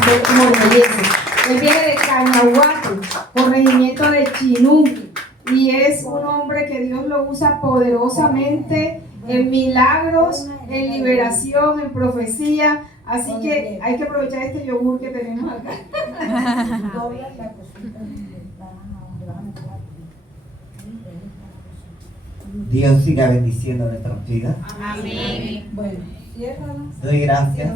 Morellese. Él viene de Cañahuate, corregimiento de Chinunqui, y es un hombre que Dios lo usa poderosamente en milagros, en liberación, en profecía. Así que hay que aprovechar este yogur que tenemos acá. Dios siga bendiciendo nuestras vidas. Amén. Bueno, doy gracias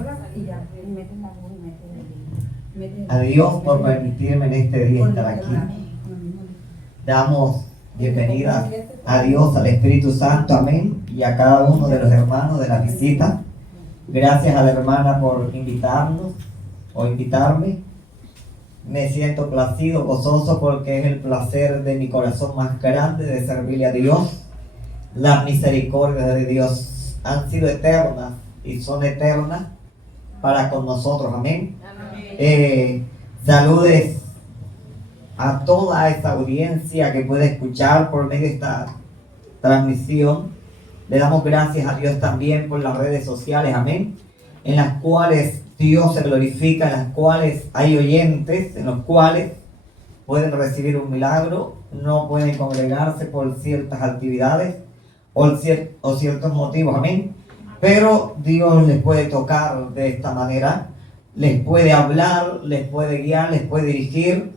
a Dios por permitirme en este día estar aquí. Damos bienvenida a Dios, al Espíritu Santo, amén, y a cada uno de los hermanos de la visita. Gracias a la hermana por invitarnos o invitarme. Me siento placido, gozoso, porque es el placer de mi corazón más grande de servirle a Dios. Las misericordias de Dios han sido eternas y son eternas para con nosotros, amén. Saludes a toda esta audiencia que puede escuchar por medio de esta transmisión. Le damos gracias a Dios también por las redes sociales, amén, en las cuales Dios se glorifica, en las cuales hay oyentes, en los cuales pueden recibir un milagro, no pueden congregarse por ciertas actividades o ciertos motivos, amén. Pero Dios les puede tocar de esta manera, les puede hablar, les puede guiar, les puede dirigir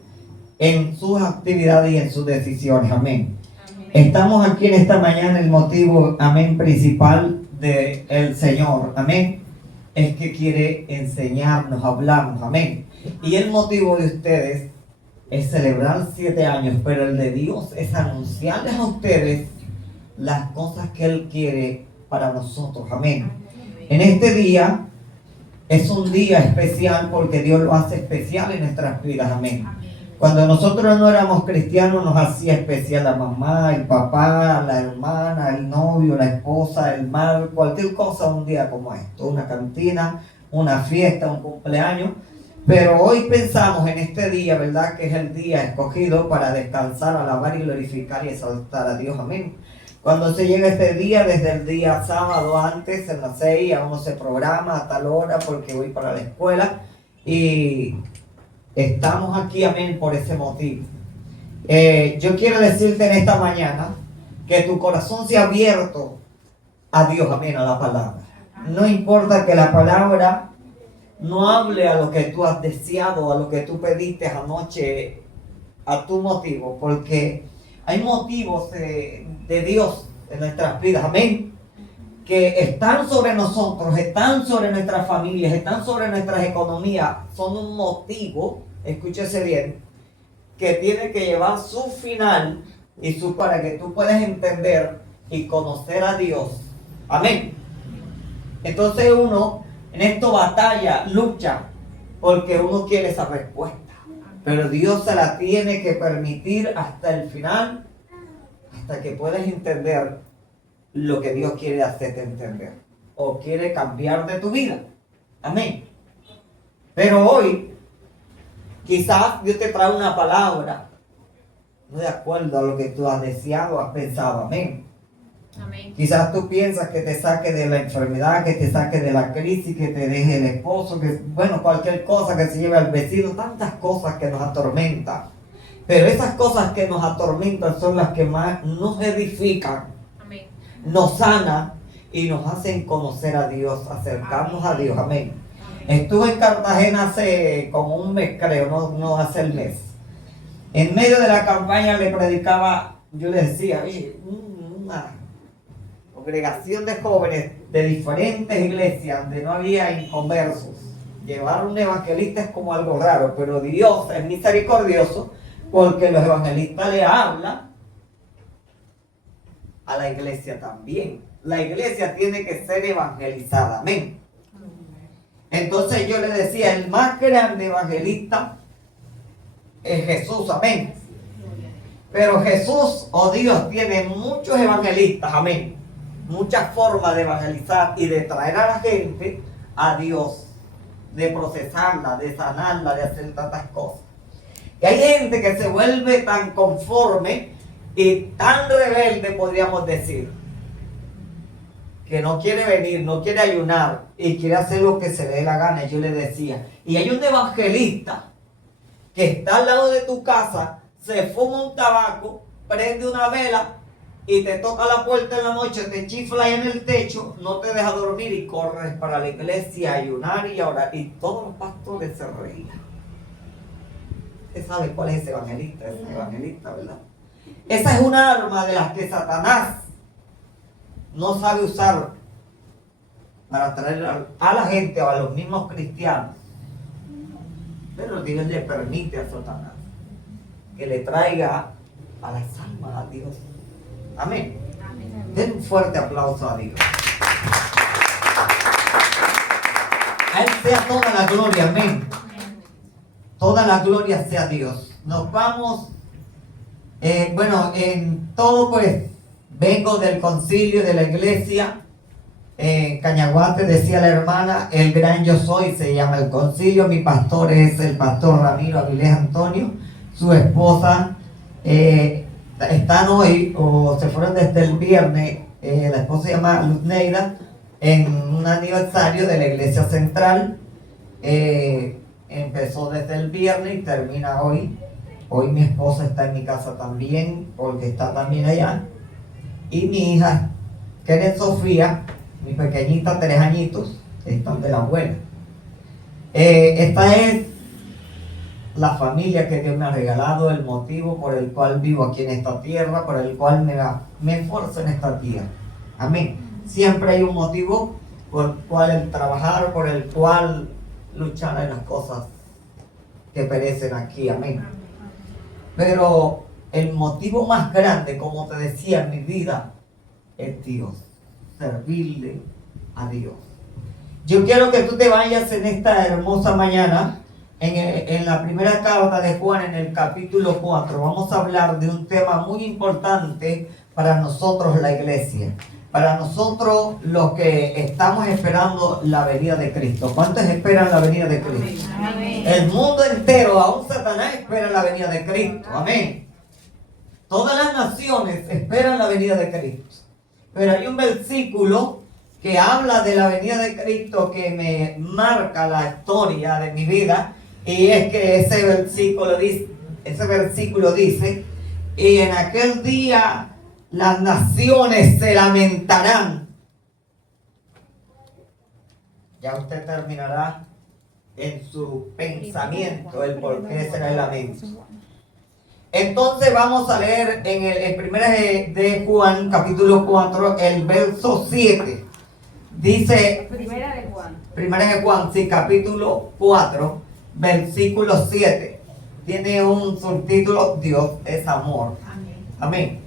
en sus actividades y en sus decisiones, amén. Estamos aquí en esta mañana, el motivo, amén, principal del Señor, amén, es que quiere enseñarnos, hablarnos, amén. Y el motivo de ustedes es celebrar 7 años, pero el de Dios es anunciarles a ustedes las cosas que Él quiere para nosotros, amén. En este día es un día especial porque Dios lo hace especial en nuestras vidas, amén. Cuando nosotros no éramos cristianos nos hacía especial la mamá, el papá, la hermana, el novio, la esposa, el mar, cualquier cosa un día como esto, una cantina, una fiesta, un cumpleaños. Pero hoy pensamos en este día, ¿verdad? Que es el día escogido para descansar, alabar y glorificar y exaltar a Dios, amén. Cuando se llega este día, desde el día sábado antes, en las 6, a uno se programa a tal hora porque voy para la escuela y estamos aquí, amén, por ese motivo. Yo quiero decirte en esta mañana que tu corazón sea abierto a Dios, amén, a la palabra. No importa que la palabra no hable a lo que tú has deseado, a lo que tú pediste anoche, a tu motivo, porque hay motivos de Dios en nuestras vidas, amén, que están sobre nosotros, están sobre nuestras familias, están sobre nuestras economías, son un motivo, escúchese bien, que tiene que llevar su final y su para que tú puedas entender y conocer a Dios, amén. Entonces uno en esto batalla, lucha, porque uno quiere esa respuesta, pero Dios se la tiene que permitir hasta el final, hasta que puedas entender lo que Dios quiere hacerte entender o quiere cambiar de tu vida, amén. Pero hoy quizás Dios te trae una palabra no de acuerdo a lo que tú has deseado, has pensado, amén. Amén. Quizás tú piensas que te saque de la enfermedad, que te saque de la crisis, que te deje el esposo, que bueno, cualquier cosa, que se lleve al vecino, tantas cosas que nos atormentan. Pero esas cosas que nos atormentan son las que más nos edifican, amén, nos sanan y nos hacen conocer a Dios, acercarnos a Dios, amén. Estuve en Cartagena hace como un mes, creo, no hace el mes. En medio de la campaña le predicaba, yo le decía, oye, una congregación de jóvenes de diferentes iglesias donde no había inconversos. Llevar un evangelista es como algo raro, pero Dios es misericordioso porque los evangelistas le hablan a la iglesia también. La iglesia tiene que ser evangelizada, amén. Entonces yo le decía, el más grande evangelista es Jesús, amén. Pero Jesús o Dios tiene muchos evangelistas, amén. Muchas formas de evangelizar y de traer a la gente a Dios, de procesarla, de sanarla, de hacer tantas cosas. Y hay gente que se vuelve tan conforme y tan rebelde, podríamos decir, que no quiere venir, no quiere ayunar y quiere hacer lo que se le dé la gana, yo le decía, y hay un evangelista que está al lado de tu casa, se fuma un tabaco, prende una vela y te toca la puerta en la noche, te chifla ahí en el techo, no te deja dormir y corres para la iglesia a ayunar y a orar. Y todos los pastores se reían. Usted sabe cuál es ese evangelista, ¿verdad? Esa es una arma de las que Satanás no sabe usar para atraer a la gente o a los mismos cristianos. Pero Dios le permite a Satanás que le traiga a las almas a Dios. Amén. Den un fuerte aplauso a Dios. A Él sea toda la gloria, amén. Toda la gloria sea a Dios. Nos vamos, en todo pues, vengo del concilio de la iglesia. Cañaguate, decía la hermana, el gran yo soy, se llama el concilio. Mi pastor es el pastor Ramiro Avilés Antonio. Su esposa están hoy, o se fueron desde el viernes, la esposa se llama Luz Neida, en un aniversario de la iglesia central. Empezó desde el viernes y termina hoy. Hoy mi esposa está en mi casa también, porque está también allá. Y mi hija, Keren Sofía, mi pequeñita, 3 añitos, están de la abuela. Esta es la familia que Dios me ha regalado, el motivo por el cual vivo aquí en esta tierra, por el cual me esfuerzo en esta tierra. Amén. Siempre hay un motivo por el cual el trabajar, por el cual luchar en las cosas que perecen aquí. Amén. Pero el motivo más grande, como te decía, en mi vida es Dios. Servirle a Dios. Yo quiero que tú te vayas en esta hermosa mañana en la primera carta de Juan, en el capítulo 4. Vamos a hablar de un tema muy importante para nosotros, la iglesia. Para nosotros, los que estamos esperando la venida de Cristo. ¿Cuántos esperan la venida de Cristo? Amén. El mundo entero, aún Satanás, espera la venida de Cristo. Amén. Todas las naciones esperan la venida de Cristo. Pero hay un versículo que habla de la venida de Cristo que me marca la historia de mi vida. Y es que ese versículo dice, y en aquel día las naciones se lamentarán. Ya usted terminará en su pensamiento el por qué será el lamento. Entonces vamos a leer en el primera de Juan, capítulo 4, el verso 7. Dice, Primera de Juan, sí, capítulo 4, versículo 7. Tiene un subtítulo, Dios es amor. Amén.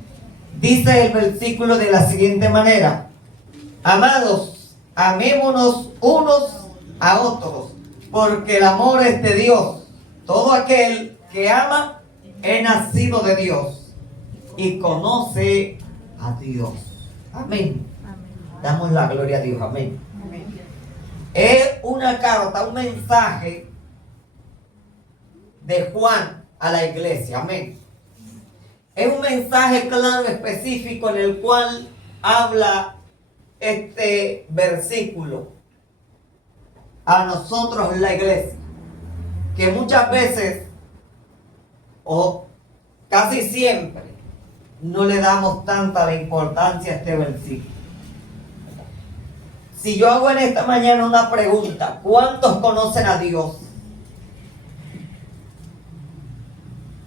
Dice el versículo de la siguiente manera: amados, amémonos unos a otros, porque el amor es de Dios. Todo aquel que ama es nacido de Dios y conoce a Dios. Amén. Damos la gloria a Dios. Amén. Es una carta, un mensaje de Juan a la iglesia. Amén. Es un mensaje claro, específico, en el cual habla este versículo a nosotros, la iglesia, que muchas veces o casi siempre no le damos tanta la importancia a este versículo. Si yo hago en esta mañana una pregunta, ¿cuántos conocen a Dios?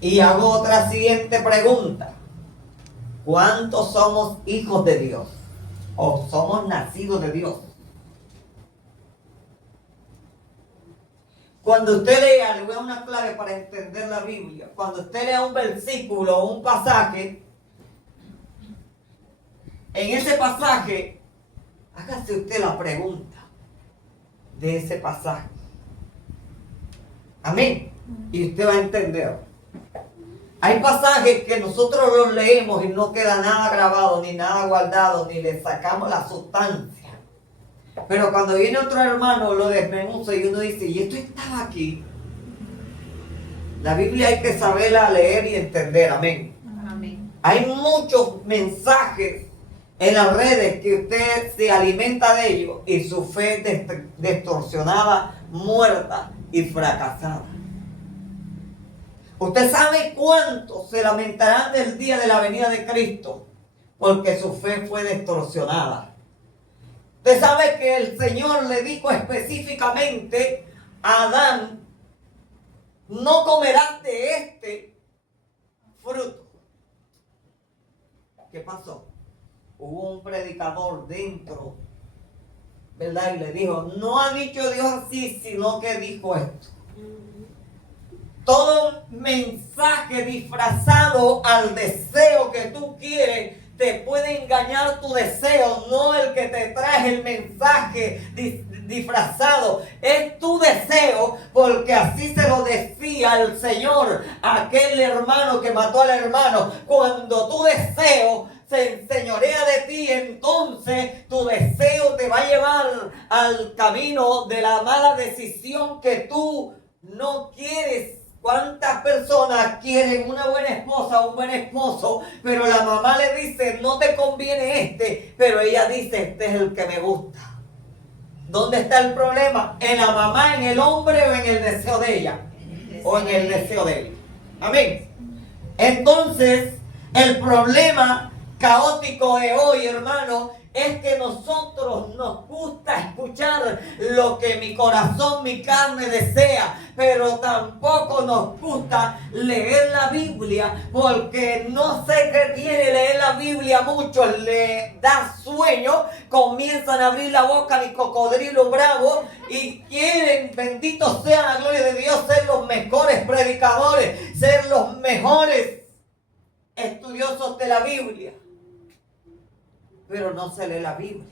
Y hago otra siguiente pregunta, ¿cuántos somos hijos de Dios? ¿O somos nacidos de Dios? Cuando usted lea, le voy a dar una clave para entender la Biblia. Cuando usted lea un versículo o un pasaje, en ese pasaje, hágase usted la pregunta de ese pasaje. Amén. Y usted va a entender. Hay pasajes que nosotros los leemos y no queda nada grabado, ni nada guardado, ni le sacamos la sustancia. Pero cuando viene otro hermano lo desmenuza y uno dice, y esto estaba aquí. La Biblia hay que saberla leer y entender. Amén. Amén. Hay muchos mensajes en las redes que usted se alimenta de ellos y su fe distorsionada, muerta y fracasada. Usted sabe cuánto se lamentarán del día de la venida de Cristo porque su fe fue distorsionada. Usted sabe que el Señor le dijo específicamente a Adán: no comerás de este fruto. ¿Qué pasó? Hubo un predicador dentro, ¿verdad? Y le dijo: no ha dicho Dios así, sino que dijo esto. Todo mensaje disfrazado al deseo que tú quieres te puede engañar tu deseo, no el que te trae el mensaje disfrazado. Es tu deseo, porque así se lo decía el Señor a aquel hermano que mató al hermano. Cuando tu deseo se enseñorea de ti, entonces tu deseo te va a llevar al camino de la mala decisión que tú no quieres. ¿Cuántas personas quieren una buena esposa o un buen esposo, pero la mamá le dice: no te conviene este, pero ella dice: este es el que me gusta? ¿Dónde está el problema? ¿En la mamá, en el hombre o en el deseo de ella? ¿O en el deseo de él? Amén. Entonces, el problema caótico de hoy, hermano, es que nosotros nos gusta escuchar lo que mi corazón, mi carne desea, pero tampoco nos gusta leer la Biblia, porque no sé qué tiene leer la Biblia. Muchos le da sueño, comienzan a abrir la boca ni cocodrilo bravo y quieren, bendito sea la gloria de Dios, ser los mejores predicadores, ser los mejores estudiosos de la Biblia, pero no se lee la Biblia.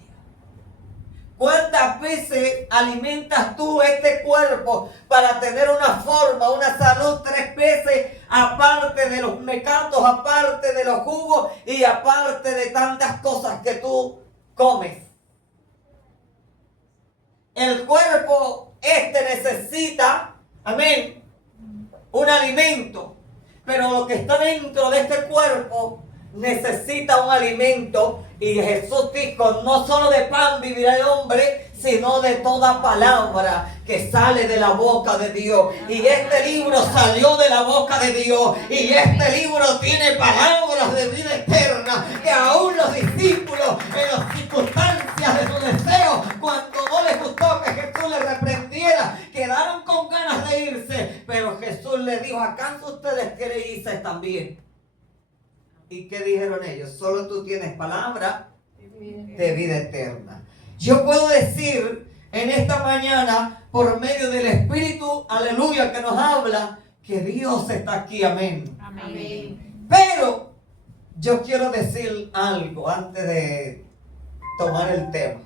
¿Cuántas veces alimentas tú este cuerpo para tener una forma, una salud? 3 veces, aparte de los mecatos, aparte de los jugos y aparte de tantas cosas que tú comes. El cuerpo necesita, amén, un alimento, pero lo que está dentro de este cuerpo necesita un alimento, y Jesús dijo: no solo de pan vivirá el hombre, sino de toda palabra que sale de la boca de Dios. Y este libro salió de la boca de Dios, y este libro tiene palabras de vida eterna, que aún los discípulos, en las circunstancias de su deseo, cuando no les gustó que Jesús les reprendiera, quedaron con ganas de irse, pero Jesús les dijo: ¿acaso ustedes quieren irse también? ¿Y qué dijeron ellos? Solo tú tienes palabra de vida eterna. Yo puedo decir en esta mañana, por medio del Espíritu, aleluya, que nos habla, que Dios está aquí, amén. Amén. Pero yo quiero decir algo antes de tomar el tema.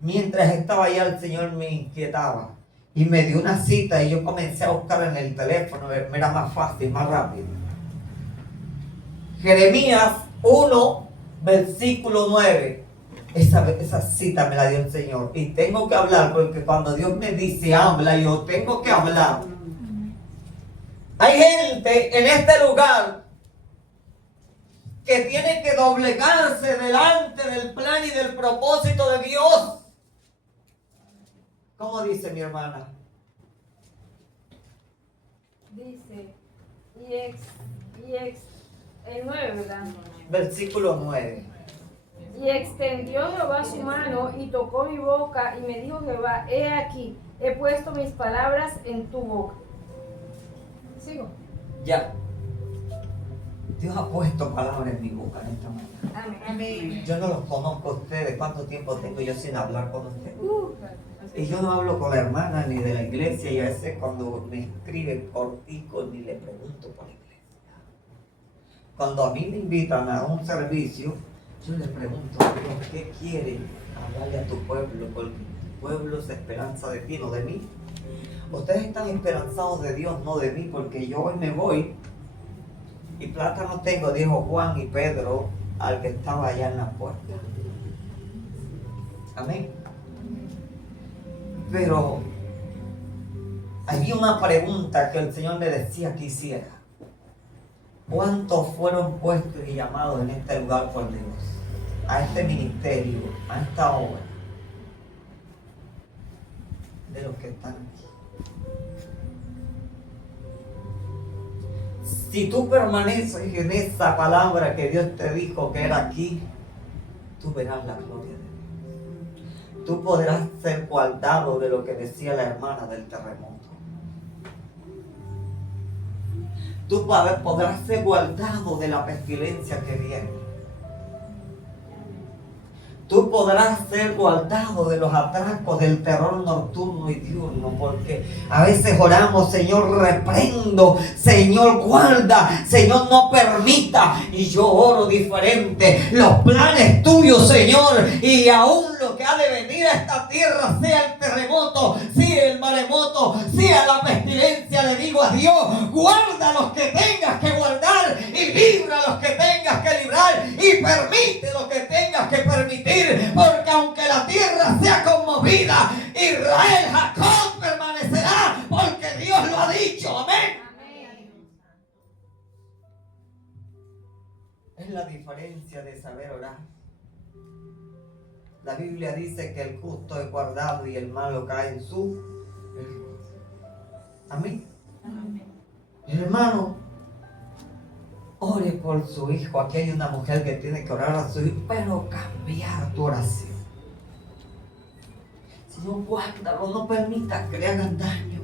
Mientras estaba allá, el Señor me inquietaba y me dio una cita, y yo comencé a buscar en el teléfono, me era más fácil, más rápido. Jeremías 1, versículo 9. Esa cita me la dio el Señor. Y tengo que hablar, porque cuando Dios me dice habla, yo tengo que hablar. Hay gente en este lugar que tiene que doblegarse delante del plan y del propósito de Dios. ¿Cómo dice mi hermana? Dice, el 9, ¿verdad? Versículo 9. Y extendió Jehová su mano y tocó mi boca, y me dijo Jehová: he aquí, he puesto mis palabras en tu boca. ¿Sigo? Ya. Dios ha puesto palabras en mi boca en esta mañana. Amén. Yo no los conozco a ustedes. ¿Cuánto tiempo tengo yo sin hablar con ustedes? Y yo no hablo con la hermana ni de la iglesia, y a veces cuando me escriben por pico ni le pregunto por la iglesia. Cuando a mí me invitan a un servicio, yo le pregunto a Dios: ¿qué quiere hablarle a tu pueblo? Porque tu pueblo es esperanza de ti, no de mí. Ustedes están esperanzados de Dios, no de mí, porque yo hoy me voy y plata no tengo, dijo Juan y Pedro al que estaba allá en la puerta. Amén. Pero había una pregunta que el Señor me decía que hiciera. ¿Cuántos fueron puestos y llamados en este lugar por Dios? A este ministerio, a esta obra. De los que están aquí. Si tú permaneces en esa palabra que Dios te dijo que era aquí, tú verás la gloria de Dios. Tú podrás ser guardado de lo que decía la hermana del terremoto. Tú podrás ser guardado de la pestilencia que viene. Tú podrás ser guardado de los atracos del terror nocturno y diurno, porque a veces oramos, Señor, reprendo, Señor, guarda, Señor, no permita, y yo oro diferente, los planes tuyos, Señor, y aún lo que ha de venir a esta tierra, sea el terremoto, sea el maremoto, sea la pestilencia, le digo a Dios, guarda los que tengas que guardar, y libra los que tengas que librar, y permite lo que tengas que permitir. Porque aunque la tierra sea conmovida, Israel, Jacob permanecerá, porque Dios lo ha dicho. Amén. Es la diferencia de saber orar. La Biblia dice que el justo es guardado y el malo cae en su error. Amén. Hermano, ore por su hijo. Aquí hay una mujer que tiene que orar a su hijo, pero cambiar tu oración. Señor, guárdalo, no permita que le hagan daño.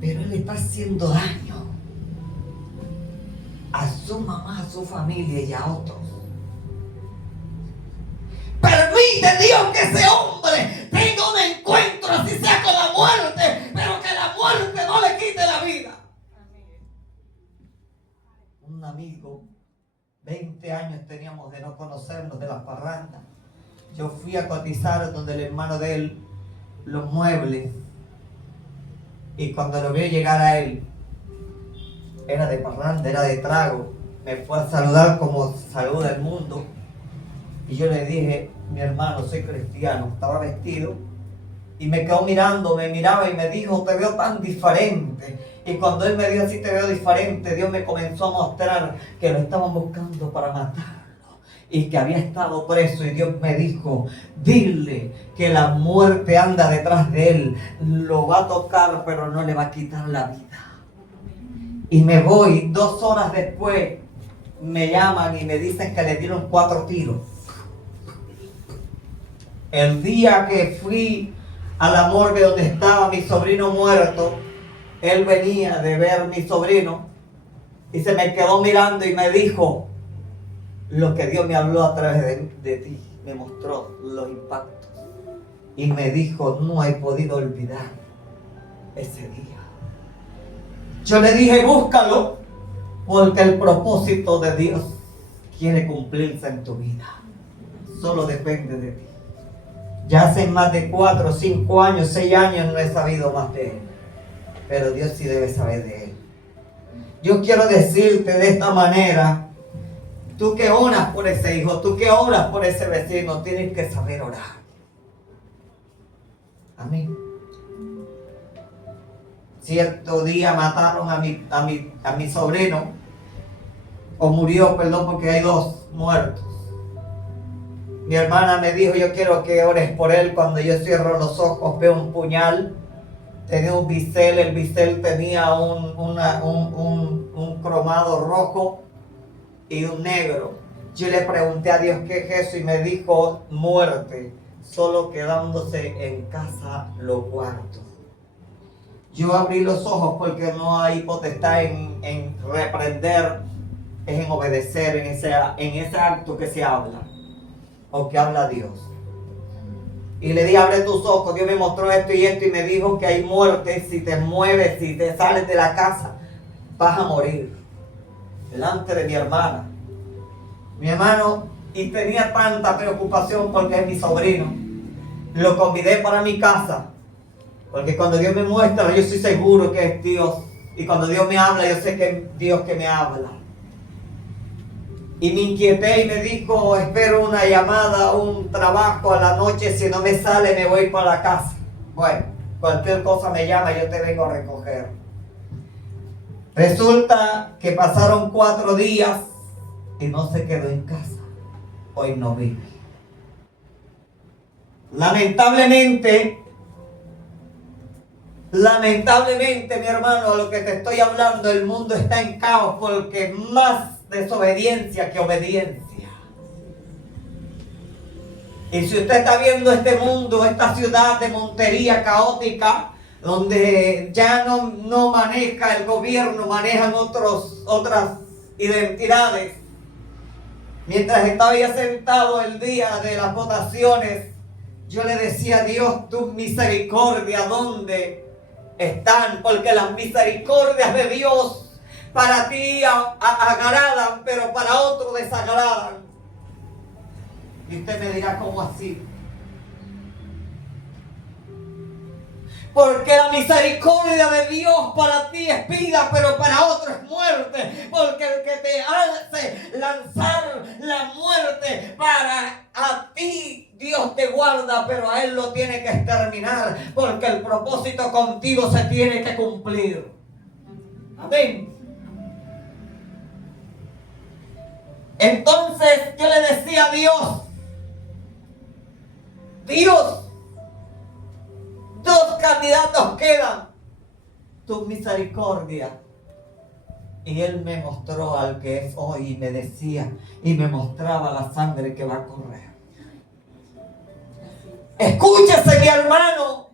Pero él está haciendo daño a su mamá, a su familia y a otros. Permite, Dios, que ese hombre tenga un encuentro, así sea con la muerte, pero que la muerte no le quite la vida. Un amigo, 20 años teníamos de no conocernos, de las parrandas. Yo fui a cotizar donde el hermano de él los muebles, y cuando lo vi llegar a él, era de parranda, era de trago, me fue a saludar como saluda el mundo, y yo le dije, mi hermano, soy cristiano. Estaba vestido y me quedó mirando, me miraba y me dijo, te veo tan diferente. Y cuando él me dijo así, te veo diferente, Dios me comenzó a mostrar que lo estaban buscando para matarlo y que había estado preso, y Dios me dijo, dile que la muerte anda detrás de él, lo va a tocar pero no le va a quitar la vida. Y me voy, 2 horas después me llaman y me dicen que le dieron 4 tiros. El día que fui a la morgue donde estaba mi sobrino muerto, él venía de ver a mi sobrino y se me quedó mirando y me dijo lo que Dios me habló a través de ti. Me mostró los impactos y me dijo, no he podido olvidar ese día. Yo le dije, búscalo, porque el propósito de Dios quiere cumplirse en tu vida. Solo depende de ti. Ya hace más de 4, 5 años, 6 años no he sabido más de él. Pero Dios sí debe saber de él. Yo quiero decirte de esta manera, tú que oras por ese hijo, tú que oras por ese vecino, tienes que saber orar. Amén. Cierto día mataron a mi sobrino, o murió, perdón, porque hay 2 muertos. Mi hermana me dijo, yo quiero que ores por él. Cuando yo cierro los ojos veo un puñal, tenía un bisel, el bisel tenía un cromado rojo y un negro. Yo le pregunté a Dios qué es eso y me dijo, muerte, solo quedándose en casa los cuartos. Yo abrí los ojos porque no hay potestad en reprender, es en obedecer en ese acto que se habla. O que habla Dios. Y le dije, abre tus ojos, Dios me mostró esto y me dijo que hay muerte, si te mueves, si te sales de la casa, vas a morir. Delante de mi hermana. Mi hermano, y tenía tanta preocupación porque es mi sobrino. Lo convidé para mi casa, porque cuando Dios me muestra, yo estoy seguro que es Dios. Y cuando Dios me habla, yo sé que es Dios que me habla. Y me inquieté y me dijo, espero una llamada, un trabajo a la noche, si no me sale me voy para la casa. Bueno, cualquier cosa me llama, yo te vengo a recoger. Resulta que pasaron 4 días y no se quedó en casa. Hoy no vive. Lamentablemente, mi hermano, a lo que te estoy hablando, el mundo está en caos porque más desobediencia que obediencia. Y si usted está viendo este mundo, esta ciudad de Montería caótica, donde ya no maneja el gobierno, manejan otras identidades. Mientras estaba ya sentado el día de las votaciones, yo le decía a Dios, tu misericordia, ¿dónde están? Porque las misericordias de Dios para ti agradan, pero para otro desagradan. Y usted me dirá, ¿cómo así? Porque la misericordia de Dios para ti es vida, pero para otro es muerte. Porque el que te hace lanzar la muerte, para a ti Dios te guarda, pero a Él lo tiene que exterminar. Porque el propósito contigo se tiene que cumplir. Amén. Entonces yo le decía a Dios, Dios, 2 candidatos quedan, tu misericordia. Y Él me mostró al que es hoy y me decía y me mostraba la sangre que va a correr. Escúchese, mi hermano,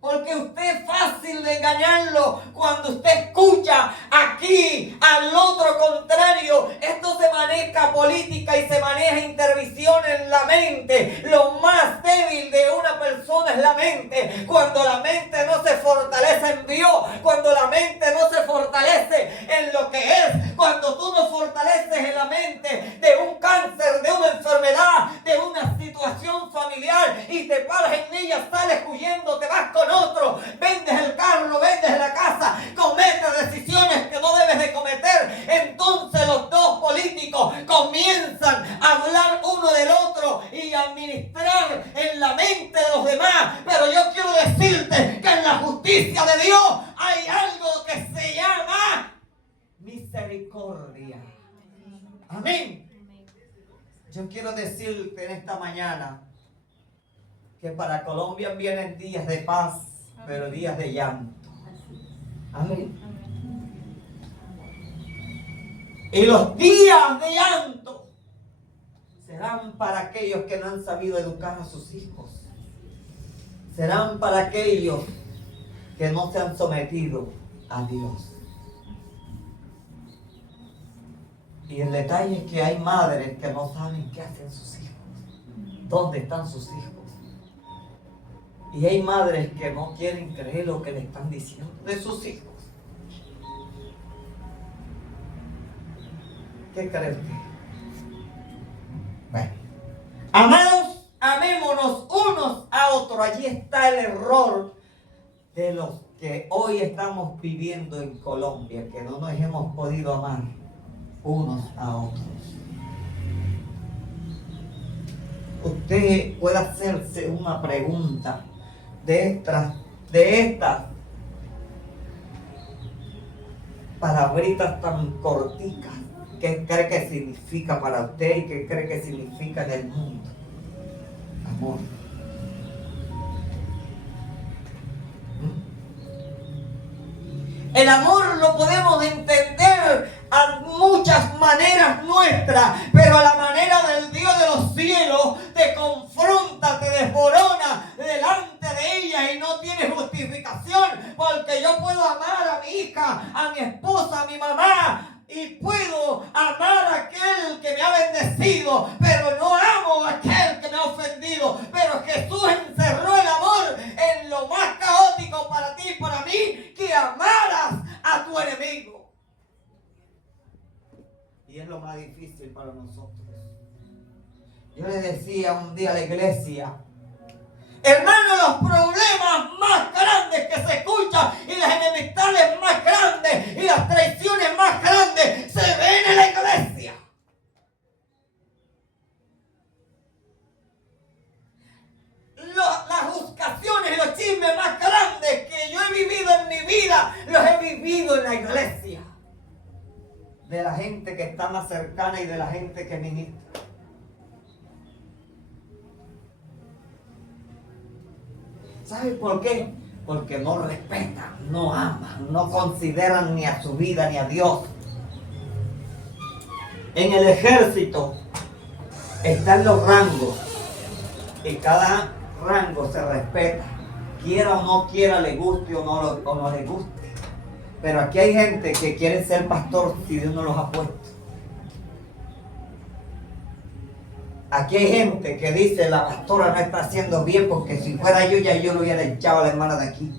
porque usted es fácil de engañarlo cuando usted escucha aquí al otro contrario. Esto se maneja política y se maneja intervención en la mente. Lo más débil de una persona es la mente. Cuando la mente no se fortalece en Dios, cuando la mente no se fortalece en lo que es, cuando tú no fortaleces en la mente de un cáncer, de una enfermedad, de una situación familiar y te paras en ella, sales huyendo, te vas con otro, vendes el carro, vendes la casa, cometes decisiones que no debes de cometer. Entonces los 2 políticos comienzan a hablar uno del otro y a administrar en la mente de los demás. Pero yo quiero decirte que en la justicia de Dios hay algo que se llama misericordia. Amén. Yo quiero decirte en esta mañana que para Colombia vienen días de paz, pero días de llanto. Amén. Y los días de llanto serán para aquellos que no han sabido educar a sus hijos. Serán para aquellos que no se han sometido a Dios. Y el detalle es que hay madres que no saben qué hacen sus hijos. ¿Dónde están sus hijos? Y hay madres que no quieren creer lo que le están diciendo de sus hijos. ¿Qué cree usted? Bueno, amados, amémonos unos a otros. Allí está el error de los que hoy estamos viviendo en Colombia, que no nos hemos podido amar unos a otros. Usted puede hacerse una pregunta de estas palabritas tan corticas. ¿Qué cree que significa para usted y qué cree que significa en el mundo? Amor. El amor lo podemos entender a muchas maneras nuestras, pero a la manera del Dios de los cielos te confronta, te desborona delante de ella y no tiene justificación, porque yo puedo amar a mi hija, a mi esposa, a mi mamá, y puedo amar a aquel que me ha bendecido, pero no amo a aquel que me ha ofendido. Pero Jesús encerró el amor en lo más caótico para ti y para mí, que amaras a tu enemigo. Y es lo más difícil para nosotros. Yo le decía un día a la iglesia, hermano, los problemas más grandes que se escuchan y las enemistades más grandes y las traiciones más grandes se ven en la iglesia. Las juzgaciones y los chismes más grandes que yo he vivido en mi vida, los he vivido en la iglesia. de la gente que está más cercana y de la gente que ministra. ¿Sabe por qué? Porque no respetan, no aman, no consideran ni a su vida ni a Dios. En el ejército están los rangos y cada rango se respeta, quiera o no quiera, le guste o no le guste. Pero aquí hay gente que quiere ser pastor si Dios no los ha puesto. Aquí hay gente que dice la pastora no está haciendo bien porque si fuera yo ya yo lo hubiera echado a la hermana de aquí.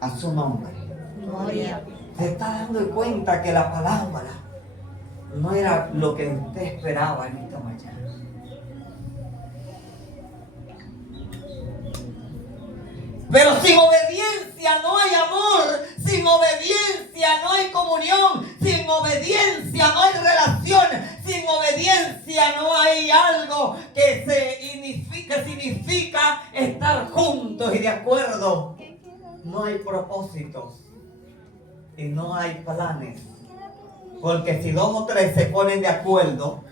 A su nombre. Gloria. Se está dando cuenta que la palabra no era lo que usted esperaba en esta mañana. Pero sin obediencia no hay amor, sin obediencia no hay comunión, sin obediencia no hay relación, sin obediencia no hay algo que significa estar juntos y de acuerdo. No hay propósitos y no hay planes. Porque si 2 o 3 se ponen de acuerdo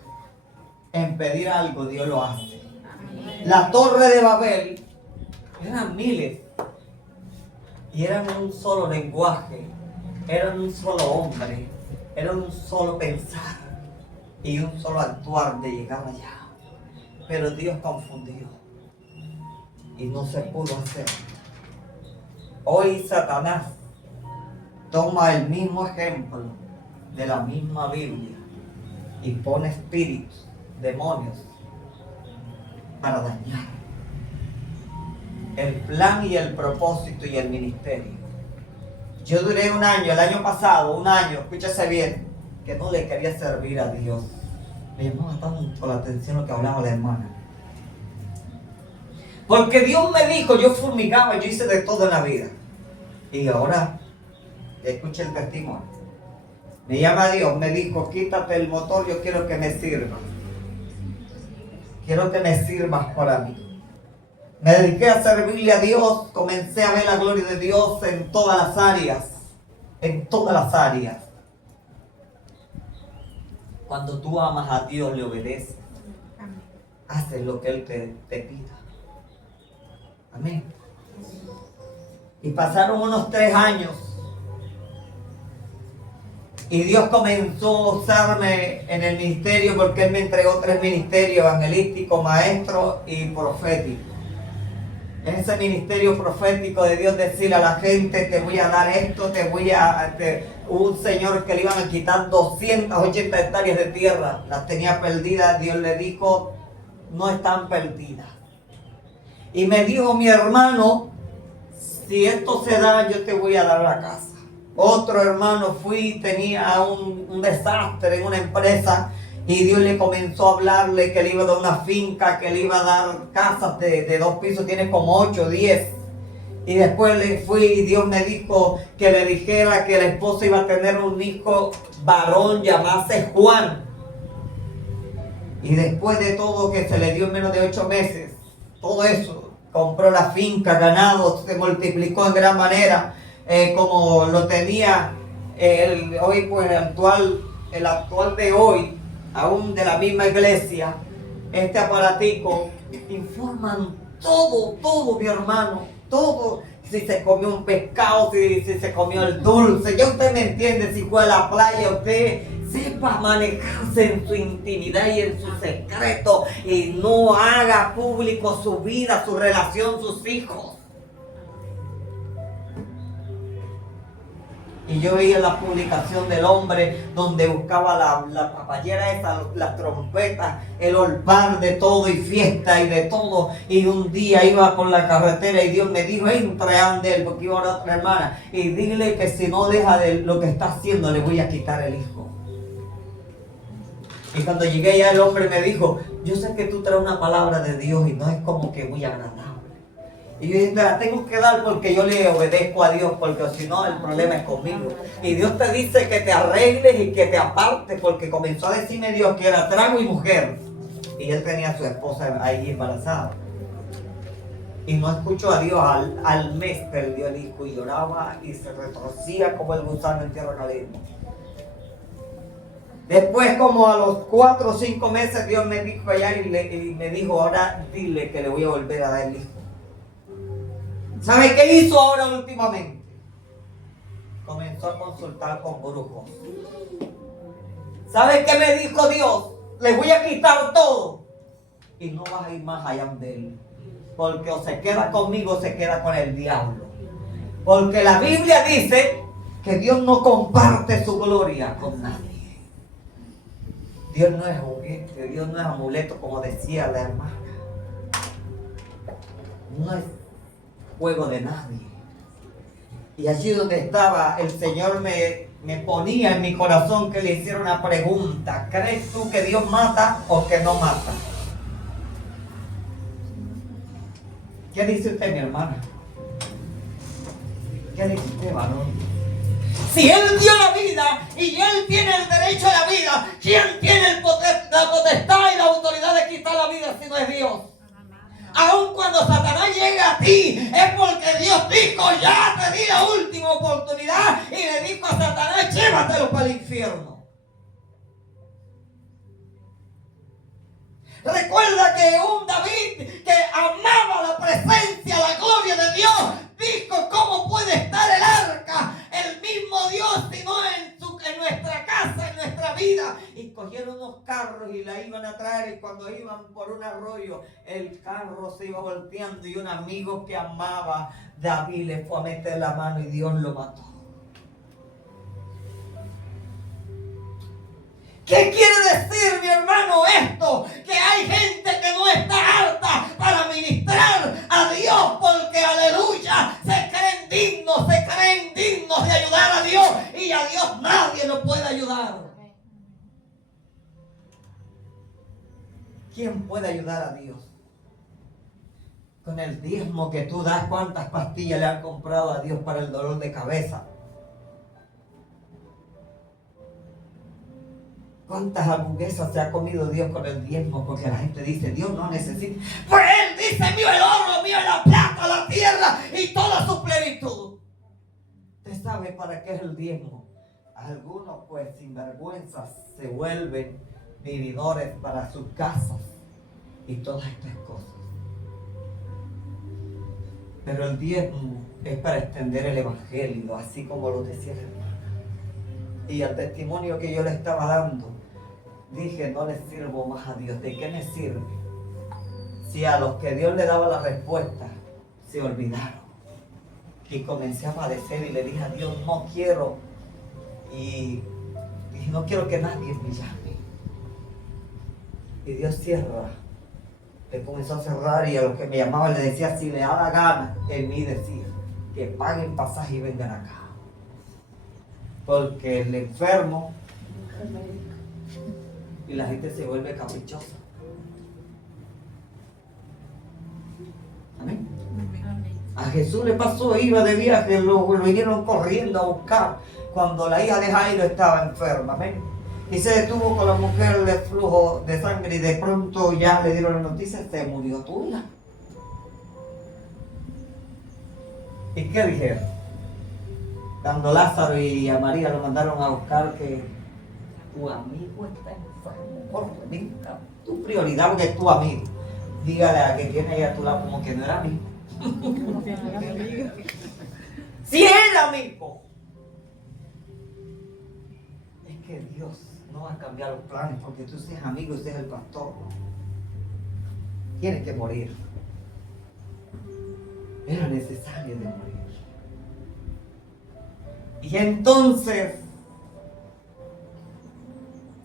en pedir algo, Dios lo hace. La torre de Babel eran miles y eran un solo lenguaje, eran un solo hombre, eran un solo pensar y un solo actuar de llegar allá. Pero Dios confundió y no se pudo hacer. Hoy Satanás toma el mismo ejemplo de la misma Biblia y pone espíritus, demonios para dañar el plan y el propósito y el ministerio. Yo duré un año, el año pasado, escúchese bien, que no le quería servir a Dios. Me llamaba tanto la atención lo que hablaba la hermana. Porque Dios me dijo, yo fumigaba, yo hice de todo en la vida. Y ahora, escuche el testimonio. Me llama Dios, me dijo, quítate el motor, yo quiero que me sirvas. Quiero que me sirvas para mí. Me dediqué a servirle a Dios, comencé a ver la gloria de Dios en todas las áreas. En todas las áreas. Cuando tú amas a Dios, le obedeces. Haces lo que Él te pida. Amén. Y pasaron unos 3 años. Y Dios comenzó a usarme en el ministerio porque Él me entregó 3 ministerios: evangelístico, maestro y profético. En ese ministerio profético de Dios decirle a la gente, te voy a dar esto, un señor que le iban a quitar 280 hectáreas de tierra, las tenía perdidas. Dios le dijo, no están perdidas. Y me dijo, mi hermano, si esto se da, yo te voy a dar la casa. Otro hermano tenía un desastre en una empresa y Dios le comenzó a hablarle que le iba a dar una finca, que le iba a dar casas de 2 pisos, tiene como 8, 10. Y después le fui y Dios me dijo que le dijera que la esposa iba a tener un hijo varón, llamarse Juan. Y después de todo que se le dio en menos de 8 meses, todo eso, compró la finca, ganado, se multiplicó en gran manera. Como lo tenía el actual de hoy, aún de la misma iglesia, este aparatico, informan todo, mi hermano, todo. Si se comió un pescado, si se comió el dulce, ya usted me entiende. Si fue a la playa, usted sepa manejarse en su intimidad y en su secreto y no haga público su vida, su relación, sus hijos. Y yo veía la publicación del hombre donde buscaba la papayera esa, las trompetas, el olpar de todo y fiesta y de todo. Y un día iba por la carretera y Dios me dijo, entra, ande él, porque iba a otra hermana. Y dile que si no deja de lo que está haciendo, le voy a quitar el hijo. Y cuando llegué allá, el hombre me dijo, yo sé que tú traes una palabra de Dios y no es como que muy agradable. Y yo dije, te la tengo que dar porque yo le obedezco a Dios, porque si no, el problema es conmigo. Y Dios te dice que te arregles y que te apartes, porque comenzó a decirme Dios que era trago y mujer. Y él tenía a su esposa ahí embarazada. Y no escuchó a Dios. Al mes perdió el hijo y lloraba y se retorcía como el gusano en tierra caliente. Después, como a los 4 o 5 meses, Dios me dijo allá y me dijo, ahora dile que le voy a volver a dar el hijo. ¿Sabe qué hizo ahora últimamente? Comenzó a consultar con brujos. ¿Sabe qué me dijo Dios? Le voy a quitar todo. Y no vas a ir más allá de él. Porque o se queda conmigo o se queda con el diablo. Porque la Biblia dice que Dios no comparte su gloria con nadie. Dios no es juguete, Dios no es amuleto, como decía la hermana. No es juego de nadie. Y allí donde estaba, el Señor me ponía en mi corazón que le hiciera una pregunta. ¿Crees tú que Dios mata o que no mata? ¿Qué dice usted, mi hermana? ¿Qué dice usted, varón? Si Él dio la vida y Él tiene el derecho a la vida, ¿quién tiene la potestad y la autoridad de quitar la vida si no es Dios? Aun cuando Satanás llega a ti, es porque Dios dijo, ya te di la última oportunidad, y le dijo a Satanás, llévatelo para el infierno. Recuerda que un David que amaba la presencia, la gloria de Dios, dijo, ¿cómo puede estar el arca, el mismo Dios, si no en nuestra casa, en nuestra vida? Y cogieron unos carros y la iban a traer, y cuando iban por un arroyo, el carro se iba volteando, y un amigo que amaba David le fue a meter la mano y Dios lo mató. ¿Qué quiere decir, mi hermano, esto? Que hay gente que no está harta para ministrar a Dios porque, aleluya, se creen dignos de ayudar a Dios, y a Dios nadie lo puede ayudar. ¿Quién puede ayudar a Dios? Con el diezmo que tú das, ¿cuántas pastillas le han comprado a Dios para el dolor de cabeza? ¿Cuántas hamburguesas se ha comido Dios con el diezmo? Porque la gente dice, Dios no necesita. Pues Él dice, mío el oro, mío la plata, la tierra y toda su plenitud. ¿Usted sabe para qué es el diezmo? Algunos, pues, sinvergüenzas, se vuelven vividores para sus casas y todas estas cosas. Pero el diezmo es para extender el evangelio, así como lo decía el hermano. Y el testimonio que yo le estaba dando, dije, no le sirvo más a Dios. ¿De qué me sirve? Si a los que Dios le daba la respuesta se olvidaron. Y comencé a padecer y le dije a Dios, no quiero. Y dije, no quiero que nadie me llame. Y Dios cierra. Le comenzó a cerrar, y a los que me llamaban le decía, si le da la gana, en mí decir, que paguen pasaje y vengan acá. Porque el enfermo y la gente se vuelve caprichosa. Amén. A Jesús le pasó, iba de viaje, lo vinieron corriendo a buscar cuando la hija de Jairo estaba enferma. Amén. Y se detuvo con la mujer de flujo de sangre, y de pronto ya le dieron la noticia, se murió tu hija. ¿Y qué dijeron? Cuando Lázaro y a María lo mandaron a buscar, que tu amigo está enfermo, por venga, tu prioridad porque es tu amigo. Dígale a que tiene ahí a tu lado como que no era amigo. Si es amigo. Es que Dios no va a cambiar los planes porque tú seas amigo y seas el pastor. Tienes que morir. Era necesario de morir. Y entonces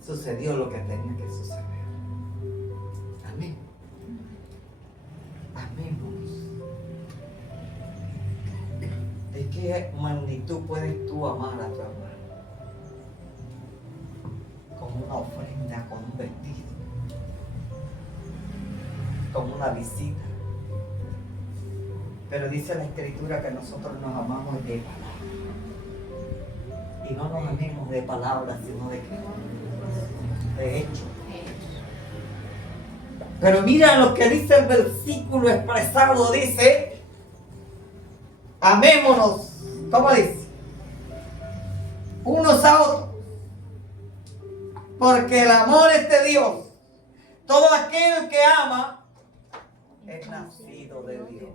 sucedió lo que tenía que suceder. Amén. Amemos. ¿De qué magnitud puedes tú amar a tu hermano? Con una ofrenda, con un vestido, con una visita. Pero dice la Escritura que nosotros nos amamos de palabra. Y no nos amemos de palabras, sino de hecho. Pero mira lo que dice el versículo expresado, dice, amémonos, ¿cómo dice? Unos a otros, porque el amor es de Dios. Todo aquel que ama es nacido de Dios.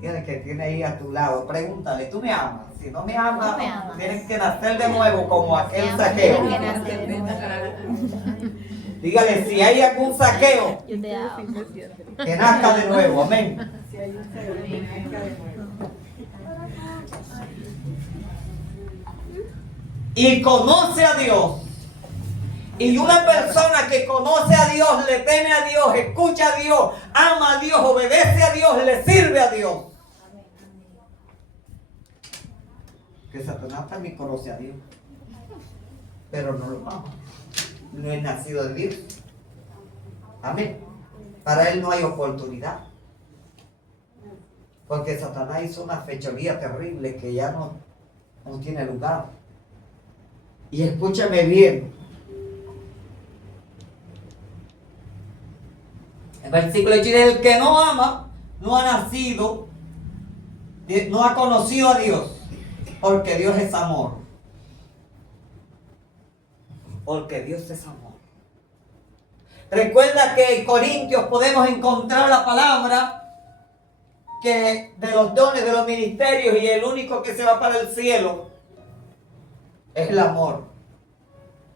Dígale que tiene ahí a tu lado, pregúntale, ¿tú me amas? Si no me amas, tienes que nacer de nuevo como aquel Zaqueo. Dígale, si hay algún Zaqueo, que nazca de nuevo, amén. Y conoce a Dios. Y una persona que conoce a Dios, le teme a Dios, escucha a Dios, ama a Dios, obedece a Dios, le sirve a Dios. Que Satanás también conoce a Dios, pero no lo ama. No es nacido de Dios. Amén. Para él no hay oportunidad. Porque Satanás hizo una fechoría terrible que ya no tiene lugar. Y escúchame bien. El versículo dice, el que no ama, no ha nacido, no ha conocido a Dios. Porque Dios es amor. Porque Dios es amor. Recuerda que en Corintios podemos encontrar la palabra que de los dones, de los ministerios, y el único que se va para el cielo es el amor.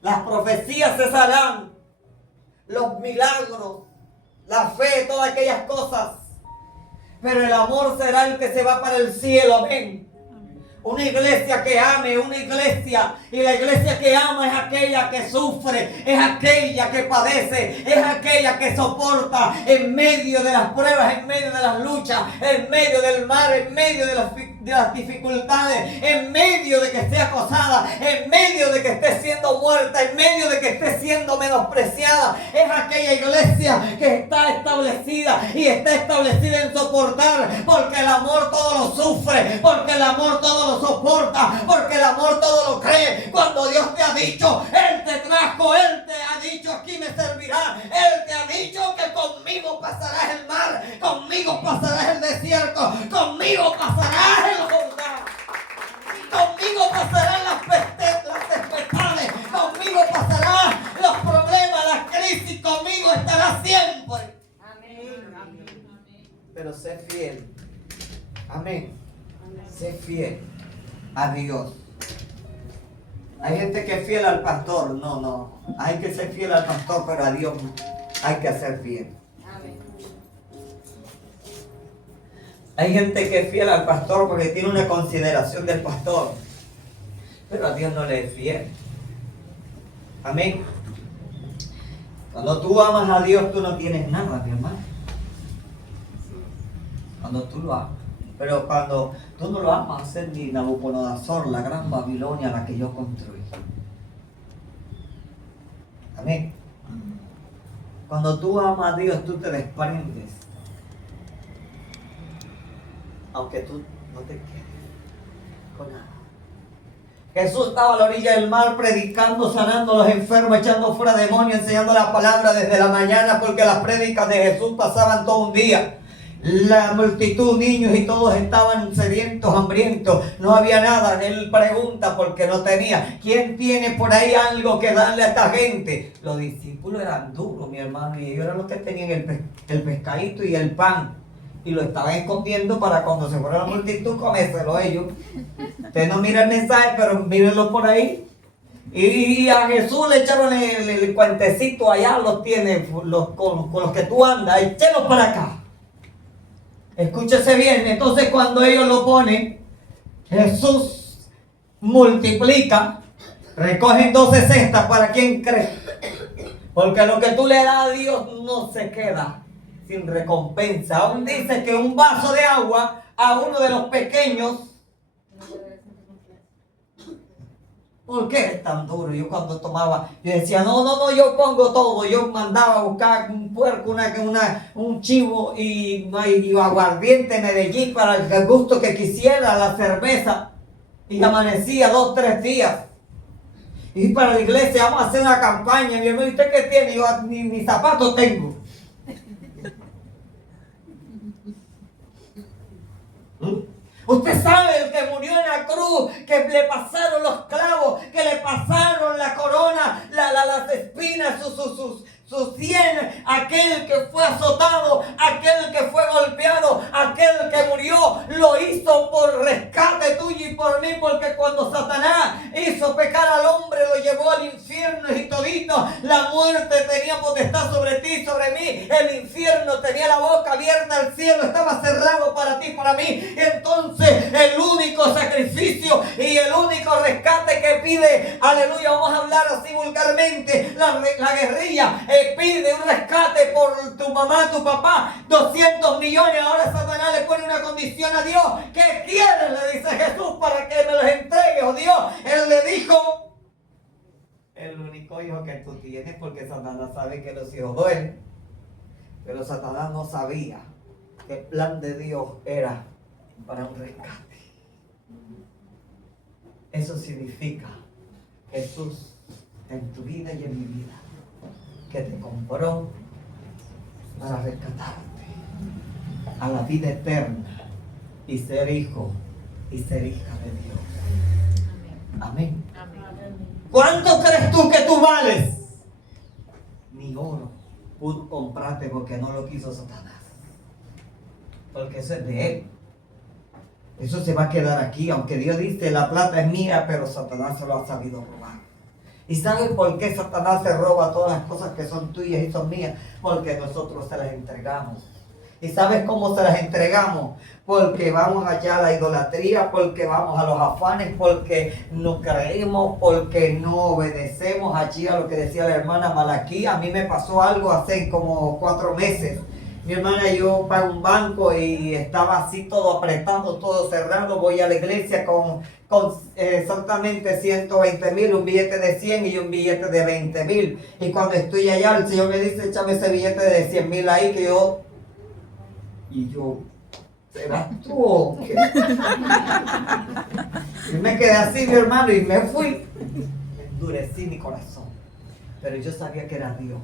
Las profecías cesarán, los milagros, la fe, todas aquellas cosas, pero el amor será el que se va para el cielo, amén. Una iglesia que ame, una iglesia, y la iglesia que ama es aquella que sufre, es aquella que padece, es aquella que soporta en medio de las pruebas, en medio de las luchas, en medio del mar, en medio de las dificultades, en medio de que esté acosada, en medio de que esté siendo muerta, en medio de que esté siendo menospreciada. Es aquella iglesia que está establecida y está establecida en soportar, porque el amor todo lo sufre, porque el amor todo lo soporta, porque el amor todo lo cree. Cuando Dios te ha dicho, Él te trajo, Él te ha dicho, aquí me servirá, Él te ha dicho que conmigo pasarás el mar, conmigo pasarás el desierto, conmigo pasarás el Jordán, conmigo pasarán las tempestades, conmigo pasarán los problemas, las crisis, conmigo estarás siempre. Amén. Pero sé fiel. Amén. Sé fiel a Dios. Hay gente que es fiel al pastor. No. Hay que ser fiel al pastor, pero a Dios hay que ser fiel. Hay gente que es fiel al pastor porque tiene una consideración del pastor, pero a Dios no le es fiel. Amén. Cuando tú amas a Dios, tú no tienes nada, mi hermano. Cuando tú lo amas. Pero cuando tú no lo amas, es ni Nabucodonosor, la gran Babilonia, la que yo construí. Amén. Cuando tú amas a Dios, tú te desprendes. Aunque tú no te quedes con nada. Jesús estaba a la orilla del mar predicando, sanando a los enfermos, echando fuera demonios, enseñando la palabra desde la mañana, porque las prédicas de Jesús pasaban todo un día. La multitud, niños y todos estaban sedientos, hambrientos, no había nada. Él pregunta porque no tenía. ¿Quién tiene por ahí algo que darle a esta gente? Los discípulos eran duros, mi hermano, y ellos eran los que tenían el pescadito y el pan, y lo estaban escondiendo para cuando se fuera la multitud comérselo ellos. Ustedes no miran el mensaje, pero mírenlo por ahí. Y a Jesús le echaron el cuentecito, allá los tiene con los que tú andas, échelos para acá. Escúchese bien. Entonces cuando ellos lo ponen, Jesús multiplica, recogen 12 cestas. ¿Para quién cree? Porque lo que tú le das a Dios no se queda sin recompensa. Aún dice que un vaso de agua a uno de los pequeños. ¿Por qué eres tan duro? Yo cuando tomaba, yo decía, no, yo pongo todo. Yo mandaba a buscar un puerco, un chivo y aguardiente Medellín para el gusto que quisiera, la cerveza. Y amanecía 2, 3 días. Y para la iglesia vamos a hacer una campaña. Mi hermano, ¿y usted qué tiene? Yo ni zapatos tengo. Usted sabe el que murió en la cruz, que le pasaron los clavos, que le pasaron la corona, las espinas, sus sienes, aquel que fue azotado, aquel que fue golpeado, aquel que murió, lo hizo por rescate tuyo y por mí, porque cuando Satanás hizo pecar al hombre, lo llevó al infierno y todito, la muerte tenía potestad sobre ti, sobre mí, el infierno tenía la boca abierta, el cielo estaba cerrado para ti, para mí. Entonces el único sacrificio y el único rescate que pide, aleluya, vamos a hablar así vulgarmente, la guerrilla pide un rescate por tu mamá, tu papá, 200 millones. Ahora Satanás le pone una condición a Dios. ¿Qué quieres? Le dice Jesús, para que me los entregue, oh Dios. Él le dijo, el único hijo que tú tienes, porque Satanás sabe que los hijos duelen, pero Satanás no sabía que el plan de Dios era para un rescate. Eso significa Jesús en tu vida y en mi vida, que te compró para rescatarte a la vida eterna y ser hijo y ser hija de Dios. Amén. ¿Cuánto crees tú que tú vales? Ni oro pudo comprarte, porque no lo quiso Satanás, porque eso es de él. Eso se va a quedar aquí, aunque Dios dice la plata es mía, pero Satanás se lo ha sabido robar. ¿Y sabes por qué Satanás se roba todas las cosas que son tuyas y son mías? Porque nosotros se las entregamos. ¿Y sabes cómo se las entregamos? Porque vamos allá a la idolatría, porque vamos a los afanes, porque no creemos, porque no obedecemos allí a lo que decía la hermana Malaquí. A mí me pasó algo hace como 4 meses. Mi hermana, yo pago un banco y estaba así todo apretado, todo cerrado. Voy a la iglesia con exactamente 120,000, un billete de 100 y un billete de 20,000. Y cuando estoy allá, el Señor me dice, échame ese billete de 100,000 ahí, que yo... Y yo, ¿serás tú o qué? Y me quedé así, mi hermano, y me fui. Endurecí mi corazón. Pero yo sabía que era Dios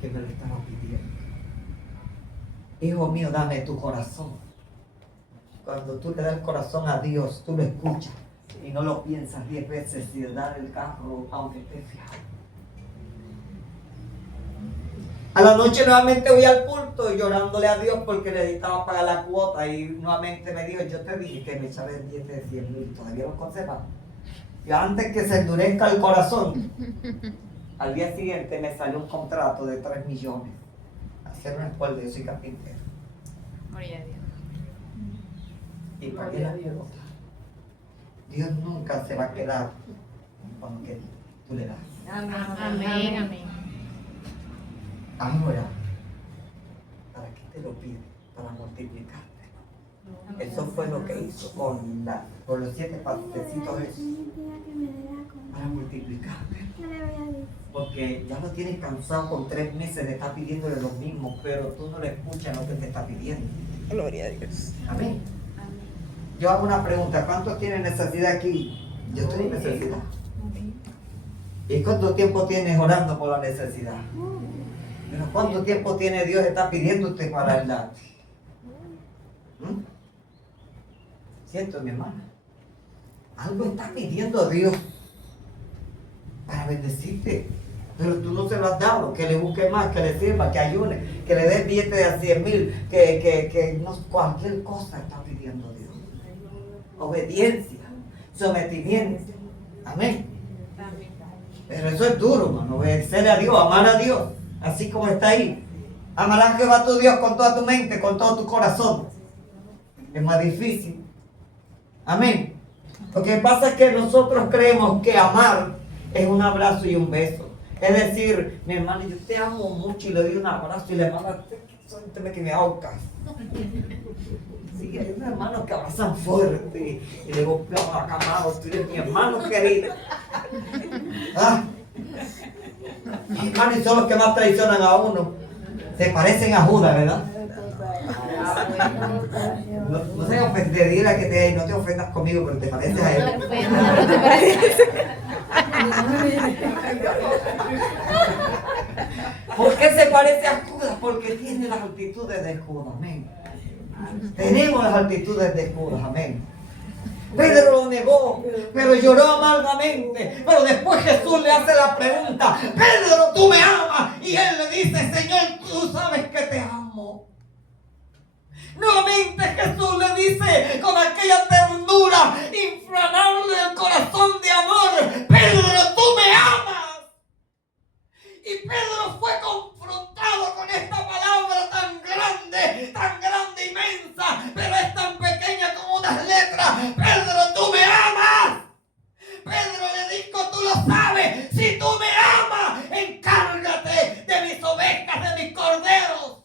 que me lo estaba pidiendo. Hijo mío, dame tu corazón. Cuando tú le das el corazón a Dios, tú lo escuchas y no lo piensas 10 veces si dar el carro aunque esté fiado. A la noche nuevamente voy al culto llorándole a Dios porque necesitaba pagar la cuota, y nuevamente me dijo, yo te dije que me echara el billete de 100,000, todavía lo conservas. Y antes que se endurezca el corazón, al día siguiente me salió un contrato de 3 millones. Hacer una escuela, yo soy carpintero. Gloria a Dios. Y pagué la cuota. Dios nunca se va a quedar con lo que tú le das. Amén, amén. Ahora, ¿para qué te lo pide? Para multiplicarte. Eso fue lo que hizo con los 7 pastecitos esos. Para multiplicarte. Porque ya lo tienes cansado con 3 meses de estar pidiéndole lo mismo, pero tú no le escuchas lo que te está pidiendo. Gloria a Dios. Amén. Yo hago una pregunta, ¿cuántos tienen necesidad aquí? Yo estoy en necesidad. ¿Y cuánto tiempo tienes orando por la necesidad? Pero ¿cuánto tiempo tiene Dios está pidiéndote para el darte? ¿Cierto, mi hermana? Algo está pidiendo Dios para bendecirte, pero tú no se lo has dado. Que le busque más, que le sirva, que ayune, que le des billete de 100,000, que no, cualquier cosa está pidiendo Dios. Obediencia, sometimiento. Amén. Pero eso es duro, hermano, obedecerle a Dios, amar a Dios, así como está ahí. Amarás a Jehová tu Dios con toda tu mente, con todo tu corazón. Es más difícil. Amén. Lo que pasa es que nosotros creemos que amar es un abrazo y un beso. Es decir, mi hermano, yo te amo mucho y le doy un abrazo y le mando, suéltame que me ahorcas. Sí, hay unos hermanos que abrazan fuerte y le golpean la cama, tú eres mi hermano querido. ¿Ah? Mi hermano, y son los que más traicionan a uno. Se parecen a Judas, ¿verdad? No se ofendería que no te ofendas conmigo, pero te pareces a él. ¿Por qué se parece a Judas? Porque tiene las actitudes de Judas, amén. Tenemos las actitudes de Judas, amén. Pedro lo negó, pero lloró amargamente. Pero después Jesús le hace la pregunta: Pedro, ¿tú me amas? Y él le dice: Señor, tú sabes que te amo. Nuevamente Jesús le dice con aquella ternura inflamable del corazón de amor: Pedro, tú me amas. Y Pedro fue confrontado con esta palabra tan grande, inmensa, pero es tan pequeña como unas letras. Pedro, tú me amas. Pedro le dijo: tú lo sabes, si tú me amas, encárgate de mis ovejas, de mis corderos.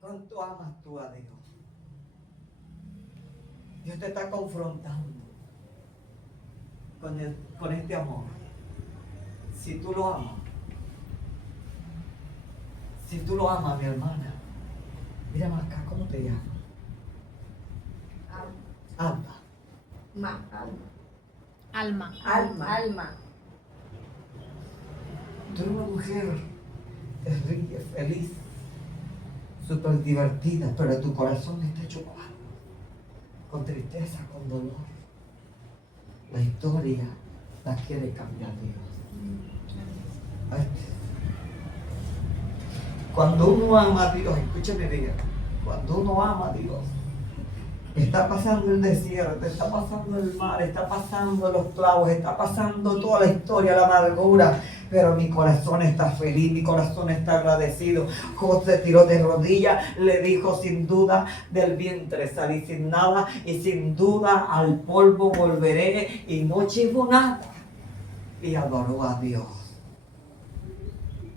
¿Cuánto amas tú a Dios? Dios te está confrontando con este amor. Si tú lo amas, mi hermana, mírame acá, ¿cómo te llamas? Alma. Tú eres una mujer feliz, súper divertida, pero tu corazón está hecho con tristeza, con dolor. La historia la quiere cambiar Dios. Cuando uno ama a Dios, escúchame bien, cuando uno ama a Dios, está pasando el desierto, está pasando el mar, está pasando los clavos, está pasando toda la historia, la amargura, pero mi corazón está feliz, mi corazón está agradecido. José tiró de rodillas, le dijo: sin duda del vientre salí sin nada, y sin duda al polvo volveré, y no llevo nada. Y adoró a Dios.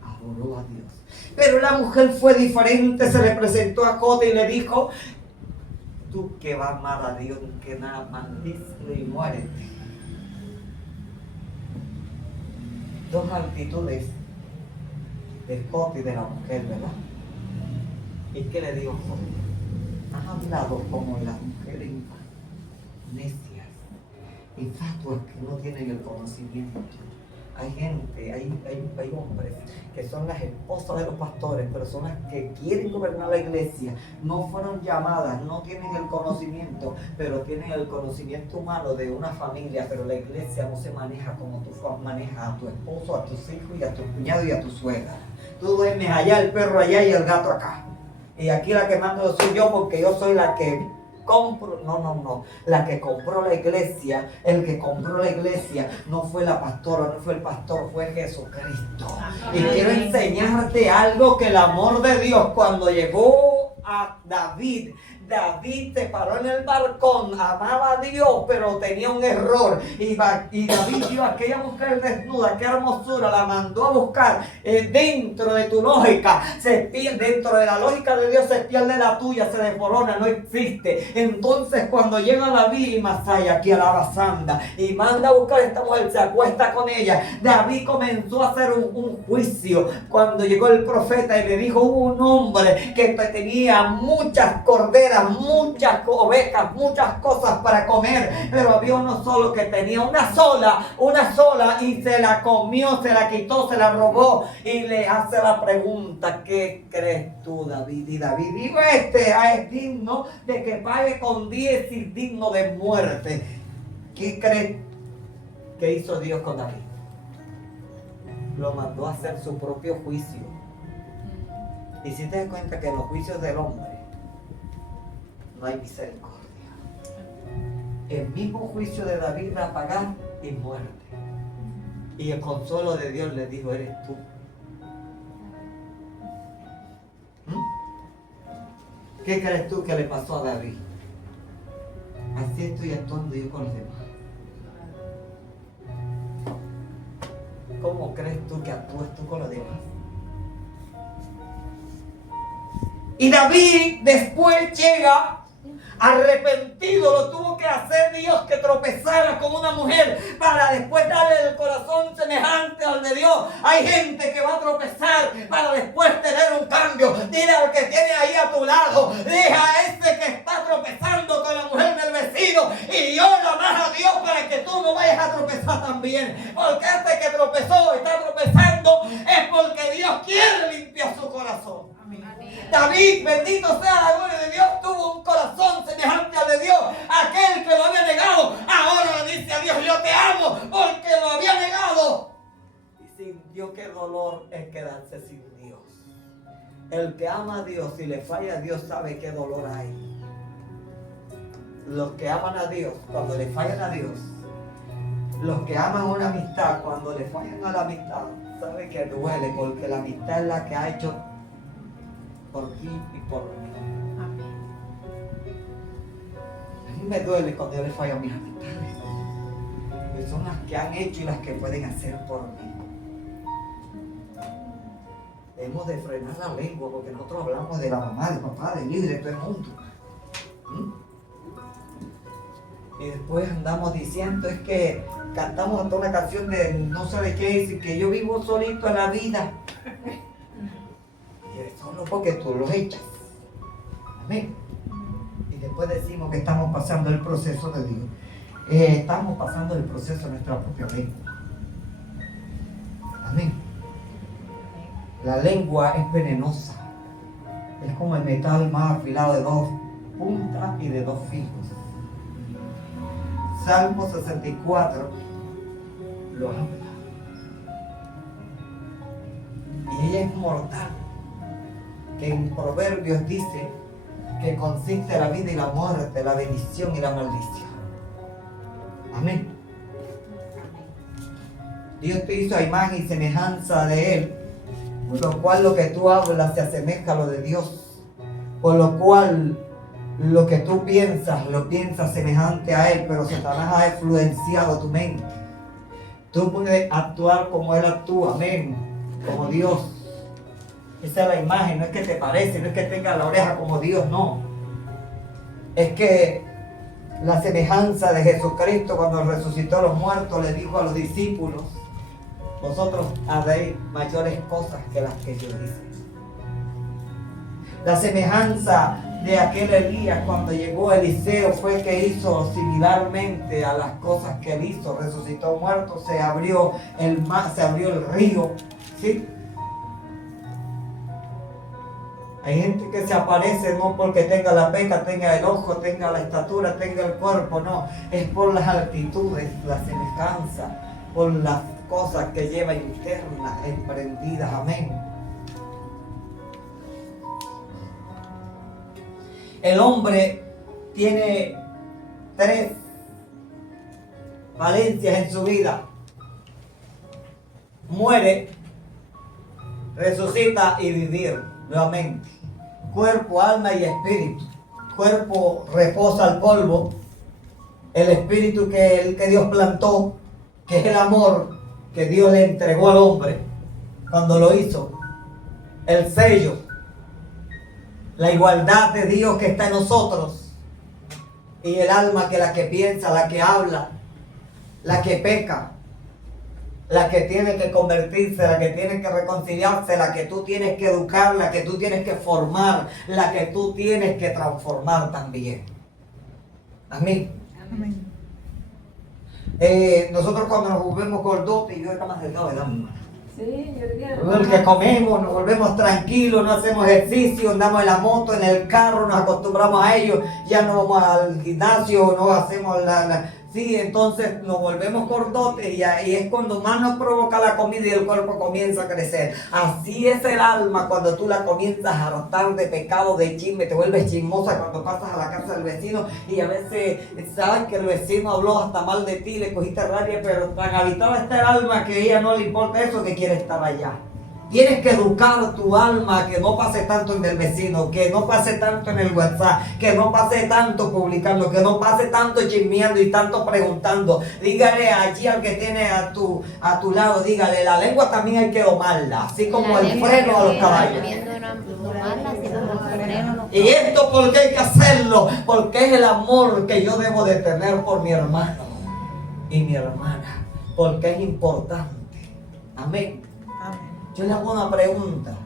Adoró a Dios. Pero la mujer fue diferente, se le presentó a José y le dijo: tú que vas a amar a Dios, que nada más díselo y muérete. Dos actitudes del José y de la mujer, ¿verdad? ¿Y qué le dijo José? Has hablado como las mujeres necias, infatuas, que no tienen el conocimiento. Hay gente, hay hombres que son las esposas de los pastores, personas que quieren gobernar la iglesia, no fueron llamadas, no tienen el conocimiento, pero tienen el conocimiento humano de una familia, pero la iglesia no se maneja como tú manejas a tu esposo, a tus hijos y a tu cuñado y a tu suegra. Tú duermes allá, el perro allá y el gato acá. Y aquí la que mando soy yo, porque yo soy la que compro, no, la que compró la iglesia, el que compró la iglesia no fue la pastora, no fue el pastor, fue Jesucristo. Y quiero enseñarte algo, que el amor de Dios, cuando llegó a David se paró en el balcón, amaba a Dios, pero tenía un error. Y David vio a aquella mujer desnuda, qué hermosura, la mandó a buscar. Dentro de tu lógica, dentro de la lógica de Dios se pierde la tuya, se desmorona, no existe. Entonces cuando llega David y Masaya, aquí a la basanda, y manda a buscar a esta mujer, se acuesta con ella, David comenzó a hacer un juicio. Cuando llegó el profeta y le dijo: hubo un hombre que tenía muchas corderas, muchas ovejas, muchas cosas para comer, pero había uno solo que tenía una sola, y se la comió, se la quitó, se la robó. Y le hace la pregunta: ¿qué crees tú, David? Y David dijo: es digno de que pague con 10 y digno de muerte. ¿Qué crees que hizo Dios con David? Lo mandó a hacer su propio juicio. Y si te das cuenta que en los juicios del hombre no hay misericordia. El mismo juicio de David era pagar y muerte. Y el consuelo de Dios le dijo: eres tú. ¿Qué crees tú que le pasó a David? Así estoy actuando yo con los demás. ¿Cómo crees tú que actúas tú con los demás? Y David después llega arrepentido, lo tuvo que hacer Dios, que tropezara con una mujer para después darle el corazón semejante al de Dios. Hay gente que va a tropezar para después tener un cambio. Dile al que tiene ahí a tu lado, deja a ese que está tropezando con la mujer del vecino y ora más a Dios para también. Porque este que tropezó, está tropezando, es porque Dios quiere limpiar su corazón. David, bendito sea la gloria de Dios, tuvo un corazón semejante al de Dios. Aquel que lo había negado, ahora le dice a Dios, yo te amo, porque lo había negado. Y sintió qué dolor es quedarse sin Dios. El que ama a Dios y le falla a Dios sabe qué dolor hay. Los que aman a Dios, cuando le fallan a Dios, los que aman una amistad, cuando le fallan a la amistad, sabe que duele, porque la amistad es la que ha hecho por ti y por mí. A mí me duele cuando yo le fallo a mis amistades, porque son las que han hecho y las que pueden hacer por mí. Debemos de frenar la lengua, porque nosotros hablamos de la mamá, del papá, del hijo y de todo el mundo. Y después andamos diciendo, es que cantamos hasta una canción de no sé de qué, dice que yo vivo solito en la vida. Y solo porque tú lo echas. Amén. Y después decimos que estamos pasando el proceso de Dios. Estamos pasando el proceso de nuestra propia lengua. Amén. La lengua es venenosa. Es como el metal más afilado de dos puntas y de dos filos. Salmo 64 lo habla. Y ella es mortal. Que en Proverbios dice que consiste la vida y la muerte, la bendición y la maldición. Amén. Dios te hizo a imagen y semejanza de Él, por lo cual lo que tú hablas se asemeja a lo de Dios, por lo cual lo que tú piensas, lo piensas semejante a Él, pero Satanás ha influenciado tu mente. Tú puedes actuar como Él actúa, amén, como Dios. Esa es la imagen, no es que te parece, no es que tenga la oreja como Dios, no. Es que la semejanza de Jesucristo cuando resucitó a los muertos le dijo a los discípulos, vosotros haréis mayores cosas que las que yo hice. La semejanza de aquel Elías cuando llegó Eliseo fue que hizo similarmente a las cosas que él hizo, resucitó muerto, se abrió el mar, se abrió el río, ¿sí? Hay gente que se aparece no porque tenga la peca, tenga el ojo, tenga la estatura, tenga el cuerpo, no, es por las actitudes, la semejanza, por las cosas que lleva internas, emprendidas, amén. El hombre tiene 3 valencias en su vida: muere, resucita y vivir nuevamente. Cuerpo, alma y espíritu. Cuerpo reposa al polvo. El espíritu que Dios plantó, que es el amor que Dios le entregó al hombre cuando lo hizo. El sello, la igualdad de Dios que está en nosotros. Y el alma, que la que piensa, la que habla, la que peca, la que tiene que convertirse, la que tiene que reconciliarse, la que tú tienes que educar, la que tú tienes que formar, la que tú tienes que transformar también. Amén. Amén. Nosotros cuando nos volvemos gordotes, yo era más delgado, ¿verdad? Sí, yo diría. El que comemos, nos volvemos tranquilos, no hacemos ejercicio, andamos en la moto, en el carro, nos acostumbramos a ello, ya no vamos al gimnasio, no hacemos sí, entonces nos volvemos gordotes y es cuando más nos provoca la comida y el cuerpo comienza a crecer. Así es el alma cuando tú la comienzas a hartar de pecado, de chisme, te vuelves chismosa cuando pasas a la casa del vecino y a veces sabes que el vecino habló hasta mal de ti, le cogiste rabia, pero tan habitada está el alma que a ella no le importa eso, que quiere estar allá. Tienes que educar tu alma, que no pase tanto en el vecino, que no pase tanto en el WhatsApp, que no pase tanto publicando, que no pase tanto chismeando y tanto preguntando. Dígale allí al que tiene a tu lado, dígale, la lengua también hay que domarla, así como el freno a los caballos. Y esto porque hay que hacerlo, porque es el amor que yo debo de tener por mi hermano y mi hermana, porque es importante. Amén. Yo le hago una pregunta.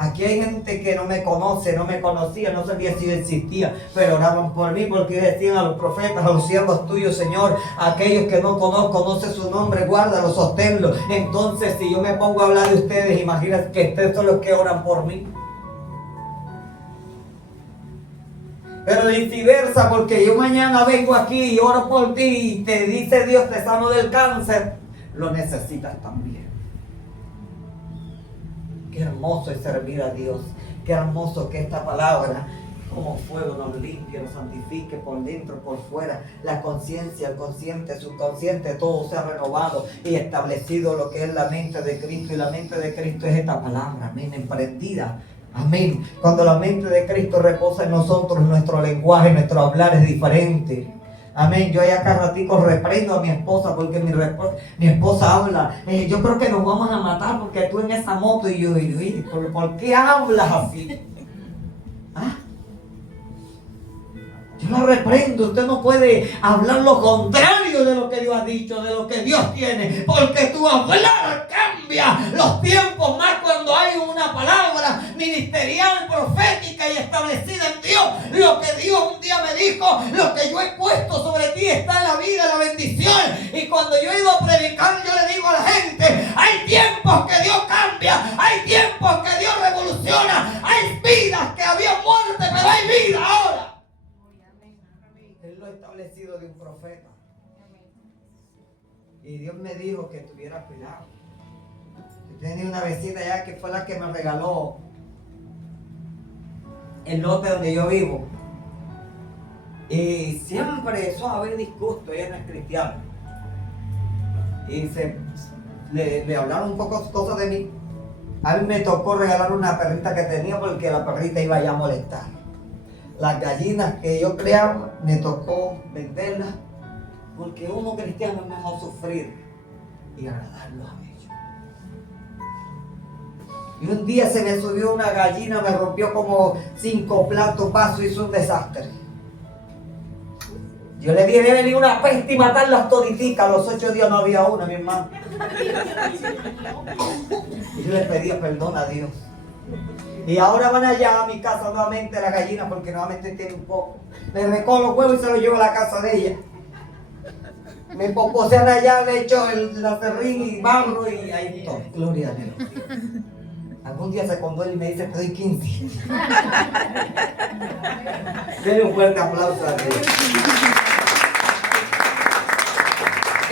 Aquí hay gente que no me conoce, no me conocía, no sabía si yo existía, pero oraban por mí porque decían a los profetas, a los siervos tuyos, Señor, aquellos que no conozco, no sé su nombre, guárdalo, sosténlo. Entonces, si yo me pongo a hablar de ustedes, imagínate que ustedes son los que oran por mí. Pero viceversa, porque yo mañana vengo aquí y oro por ti y te dice Dios, te sano del cáncer, lo necesitas también. Qué hermoso es servir a Dios. Qué hermoso que esta palabra, como fuego, nos limpie, nos santifique por dentro, por fuera. La conciencia, el consciente, el subconsciente, todo se ha renovado y establecido lo que es la mente de Cristo. Y la mente de Cristo es esta palabra, amén, emprendida. Amén. Cuando la mente de Cristo reposa en nosotros, nuestro lenguaje, nuestro hablar es diferente. Amén. Yo ya cada ratico reprendo a mi esposa porque mi esposa habla. Yo creo que nos vamos a matar porque tú en esa moto. Y yo ¿por qué hablas así? ¿Ah? Yo la reprendo. Usted no puede hablar lo contrario de lo que Dios ha dicho, de lo que Dios tiene. Porque tu hablar cambia los tiempos, más cuando hay una palabra ministerial, profética y establecida en Dios. Lo que Dios un día me dijo, lo que yo he puesto sobre ti está en la vida, la bendición. Y cuando yo he ido a predicar, yo le digo a la gente, hay tiempos que Dios cambia, hay tiempos que Dios revoluciona, hay vidas que había muerte, pero hay vida ahora. Él lo ha establecido de un profeta. Y Dios me dijo que tuviera cuidado. Yo tenía una vecina allá que fue la que me regaló el lote donde yo vivo. Y siempre eso a haber disgusto, ella no es cristiana. Y le hablaron un poco cosas de mí. A mí me tocó regalar una perrita que tenía porque la perrita iba ya a molestar. Las gallinas que yo creaba, me tocó venderlas porque uno cristiano es mejor sufrir y agradarlos a ellos. Y un día se me subió una gallina, me rompió como 5 platos, vasos, hizo un desastre. Yo le dije, debe venir una peste y matarlas toditicas. A los 8 días no había una, mi hermano. Y yo le pedía perdón a Dios. Y ahora van allá a mi casa nuevamente la gallina porque nuevamente tiene un poco. Le recojo los huevos y se los llevo a la casa de ella. Me poposean allá, le echo la ferrín y barro y ahí todo. Gloria a Dios. Algún día se conduele y me dice, te doy 15. Denle un fuerte aplauso a Dios.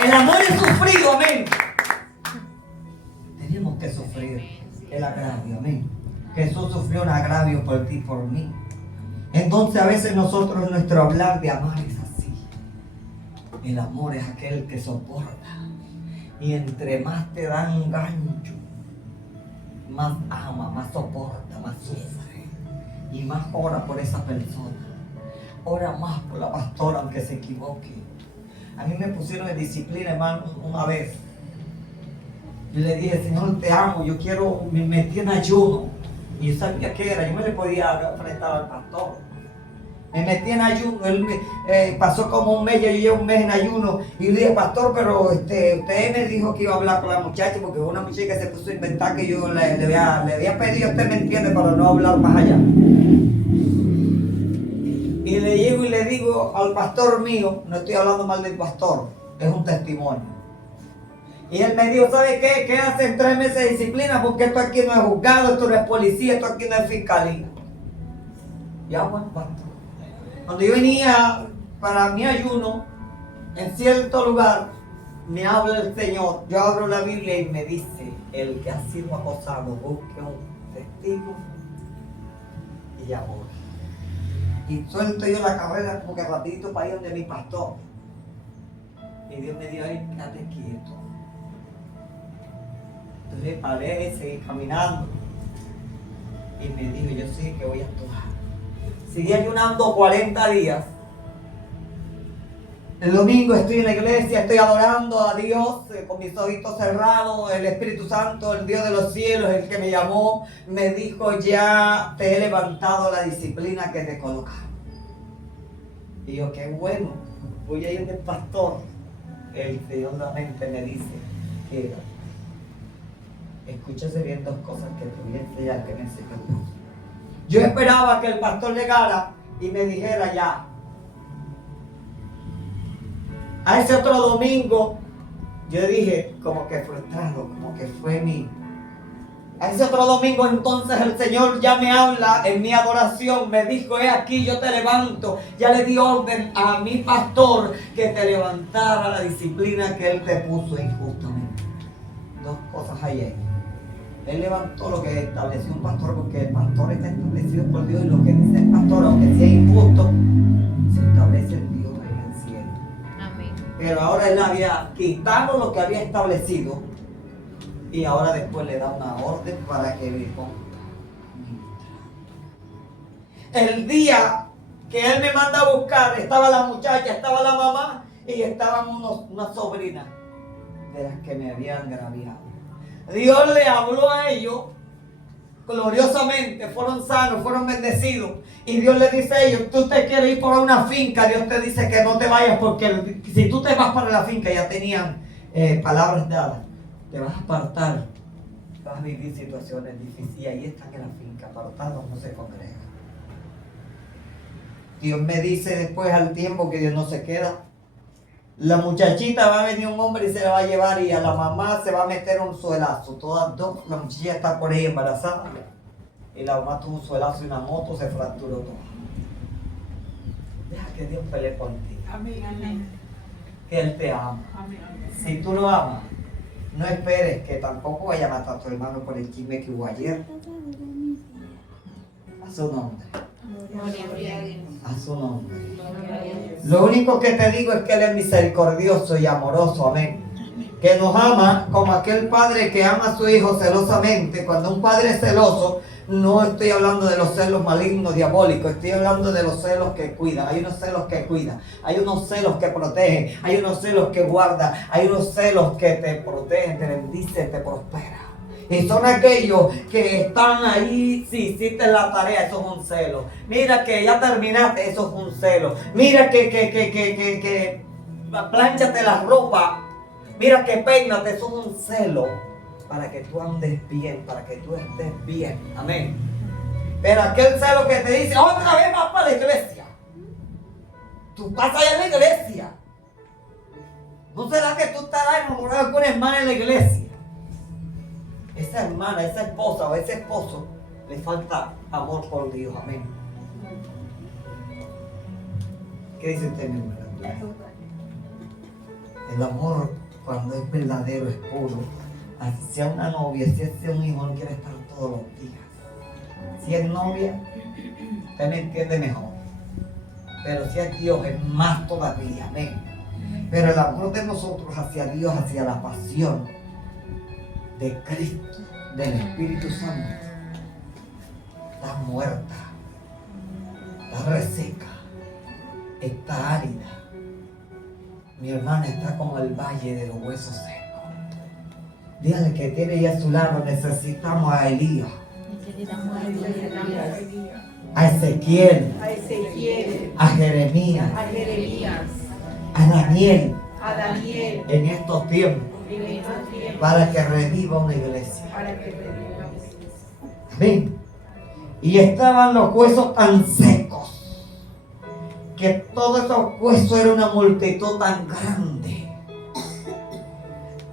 El amor es sufrido, amén. Tenemos que sufrir el agravio, amén. Jesús sufrió un agravio por ti y por mí. Entonces a veces nosotros nuestro hablar de amar es así. El amor es aquel que soporta. Y entre más te dan un gancho, más ama, más soporta, más sufre. Y más ora por esa persona. Ora más por la pastora aunque se equivoque. A mí me pusieron en disciplina, hermano, una vez. Yo le dije, Señor, te amo, yo quiero, me metí en ayuno. Y yo sabía qué era, yo me le podía enfrentar al pastor. Me metí en ayuno, él pasó como un mes, yo llevo un mes en ayuno. Y le dije, pastor, pero usted me dijo que iba a hablar con la muchacha, porque una muchacha que se puso a inventar que yo le había pedido, usted me entiende, para no hablar más allá. Y le llego y le digo al pastor mío, no estoy hablando mal del pastor, es un testimonio. Y él me dijo, ¿sabe qué? Quédate 3 meses de disciplina porque esto aquí no es juzgado, esto no es policía, esto aquí no es fiscalía. Ya bueno, pastor. Cuando yo venía para mi ayuno, en cierto lugar, me habla el Señor. Yo abro la Biblia y me dice, el que ha sido acosado, busque un testigo y ahora. Y suelto yo la carrera porque rapidito para ir donde mi pastor. Y Dios me dijo, ay, quédate quieto. Entonces paré, seguí caminando. Y me dijo, yo sé que voy a actuar. Seguí ayunando 40 días. El domingo estoy en la iglesia, estoy adorando a Dios con mis ojitos cerrados. El Espíritu Santo, el Dios de los cielos, el que me llamó, me dijo, ya te he levantado la disciplina que te colocaron. Y yo, qué bueno, voy a ir del pastor. El Señor nuevamente me dice, quédate. Escúchese bien dos cosas que te voy a enseñar que me enseñó Dios. Yo esperaba que el pastor llegara y me dijera ya. A ese otro domingo, yo dije, como que frustrado, como que fue mi... A ese otro domingo entonces el Señor ya me habla en mi adoración, me dijo, he aquí yo te levanto. Ya le di orden a mi pastor que te levantara la disciplina que él te puso injustamente. Dos cosas hay ahí. Él levantó lo que estableció un pastor, porque el pastor está establecido por Dios, y lo que dice el pastor, aunque sea injusto, se establece el Dios en el cielo. Amén. Pero ahora él había quitado lo que había establecido y ahora después le da una orden para que me ponga. El día que él me manda a buscar, estaba la muchacha, estaba la mamá y estaban unas sobrinas de las que me habían agraviado. Dios le habló a ellos gloriosamente, fueron sanos, fueron bendecidos. Y Dios le dice a ellos, tú te quieres ir por una finca, Dios te dice que no te vayas, porque si tú te vas para la finca, ya tenían palabras dadas, te vas a apartar, vas a vivir situaciones difíciles, y ahí están en la finca, apartados, no se congregan. Dios me dice después al tiempo que Dios no se queda. La muchachita va a venir un hombre y se la va a llevar, y a la mamá se va a meter un suelazo. Todas dos, la muchachita está por ahí embarazada y la mamá tuvo un suelazo y una moto, se fracturó todo. Deja que Dios pelee por ti. Amén, amén. Que Él te ama. Amén, amén. Si tú lo amas, no esperes que tampoco vaya a matar a tu hermano por el chisme que hubo ayer. A su nombre. Gloria a Dios. A su nombre. Gloria a Dios. Lo único que te digo es que Él es misericordioso y amoroso, amén. Que nos ama como aquel padre que ama a su hijo celosamente. Cuando un padre es celoso, no estoy hablando de los celos malignos, diabólicos, estoy hablando de los celos que cuidan. Hay unos celos que cuidan, hay unos celos que protegen, hay unos celos que guardan, hay unos celos que te protegen, te bendicen, te prosperan. Y son aquellos que están ahí, si hiciste la tarea, eso es un celo. Mira que ya terminaste, eso es un celo. Mira que plánchate la ropa. Mira que peínate, eso es un celo. Para que tú andes bien, para que tú estés bien. Amén. Pero aquel celo que te dice, otra vez vas para la iglesia. Tú pasas allá en la iglesia. ¿No será que tú estarás enamorado con una hermana en la iglesia? Esa hermana, esa esposa o ese esposo le falta amor por Dios. Amén. ¿Qué dice usted, mi hermana? El amor, cuando es verdadero, es puro. Así sea una novia, si es un hijo, no quiere estar todos los días. Si es novia, usted me entiende mejor. Pero si es Dios, es más todavía. Amén. Pero el amor de nosotros hacia Dios, hacia la pasión de Cristo, del Espíritu Santo, está muerta, está reseca, está árida. Mi hermana está como el valle de los huesos secos. Dígale que tiene ahí a su lado, necesitamos a Elías, a Ezequiel, A Ezequiel, a Jeremías, a Jeremías, a Daniel a Daniel, en estos tiempos, en estos tiempos, para que reviva una iglesia. para que revivamos. Amén. Y estaban los huesos tan secos, que todos esos huesos era una multitud tan grande.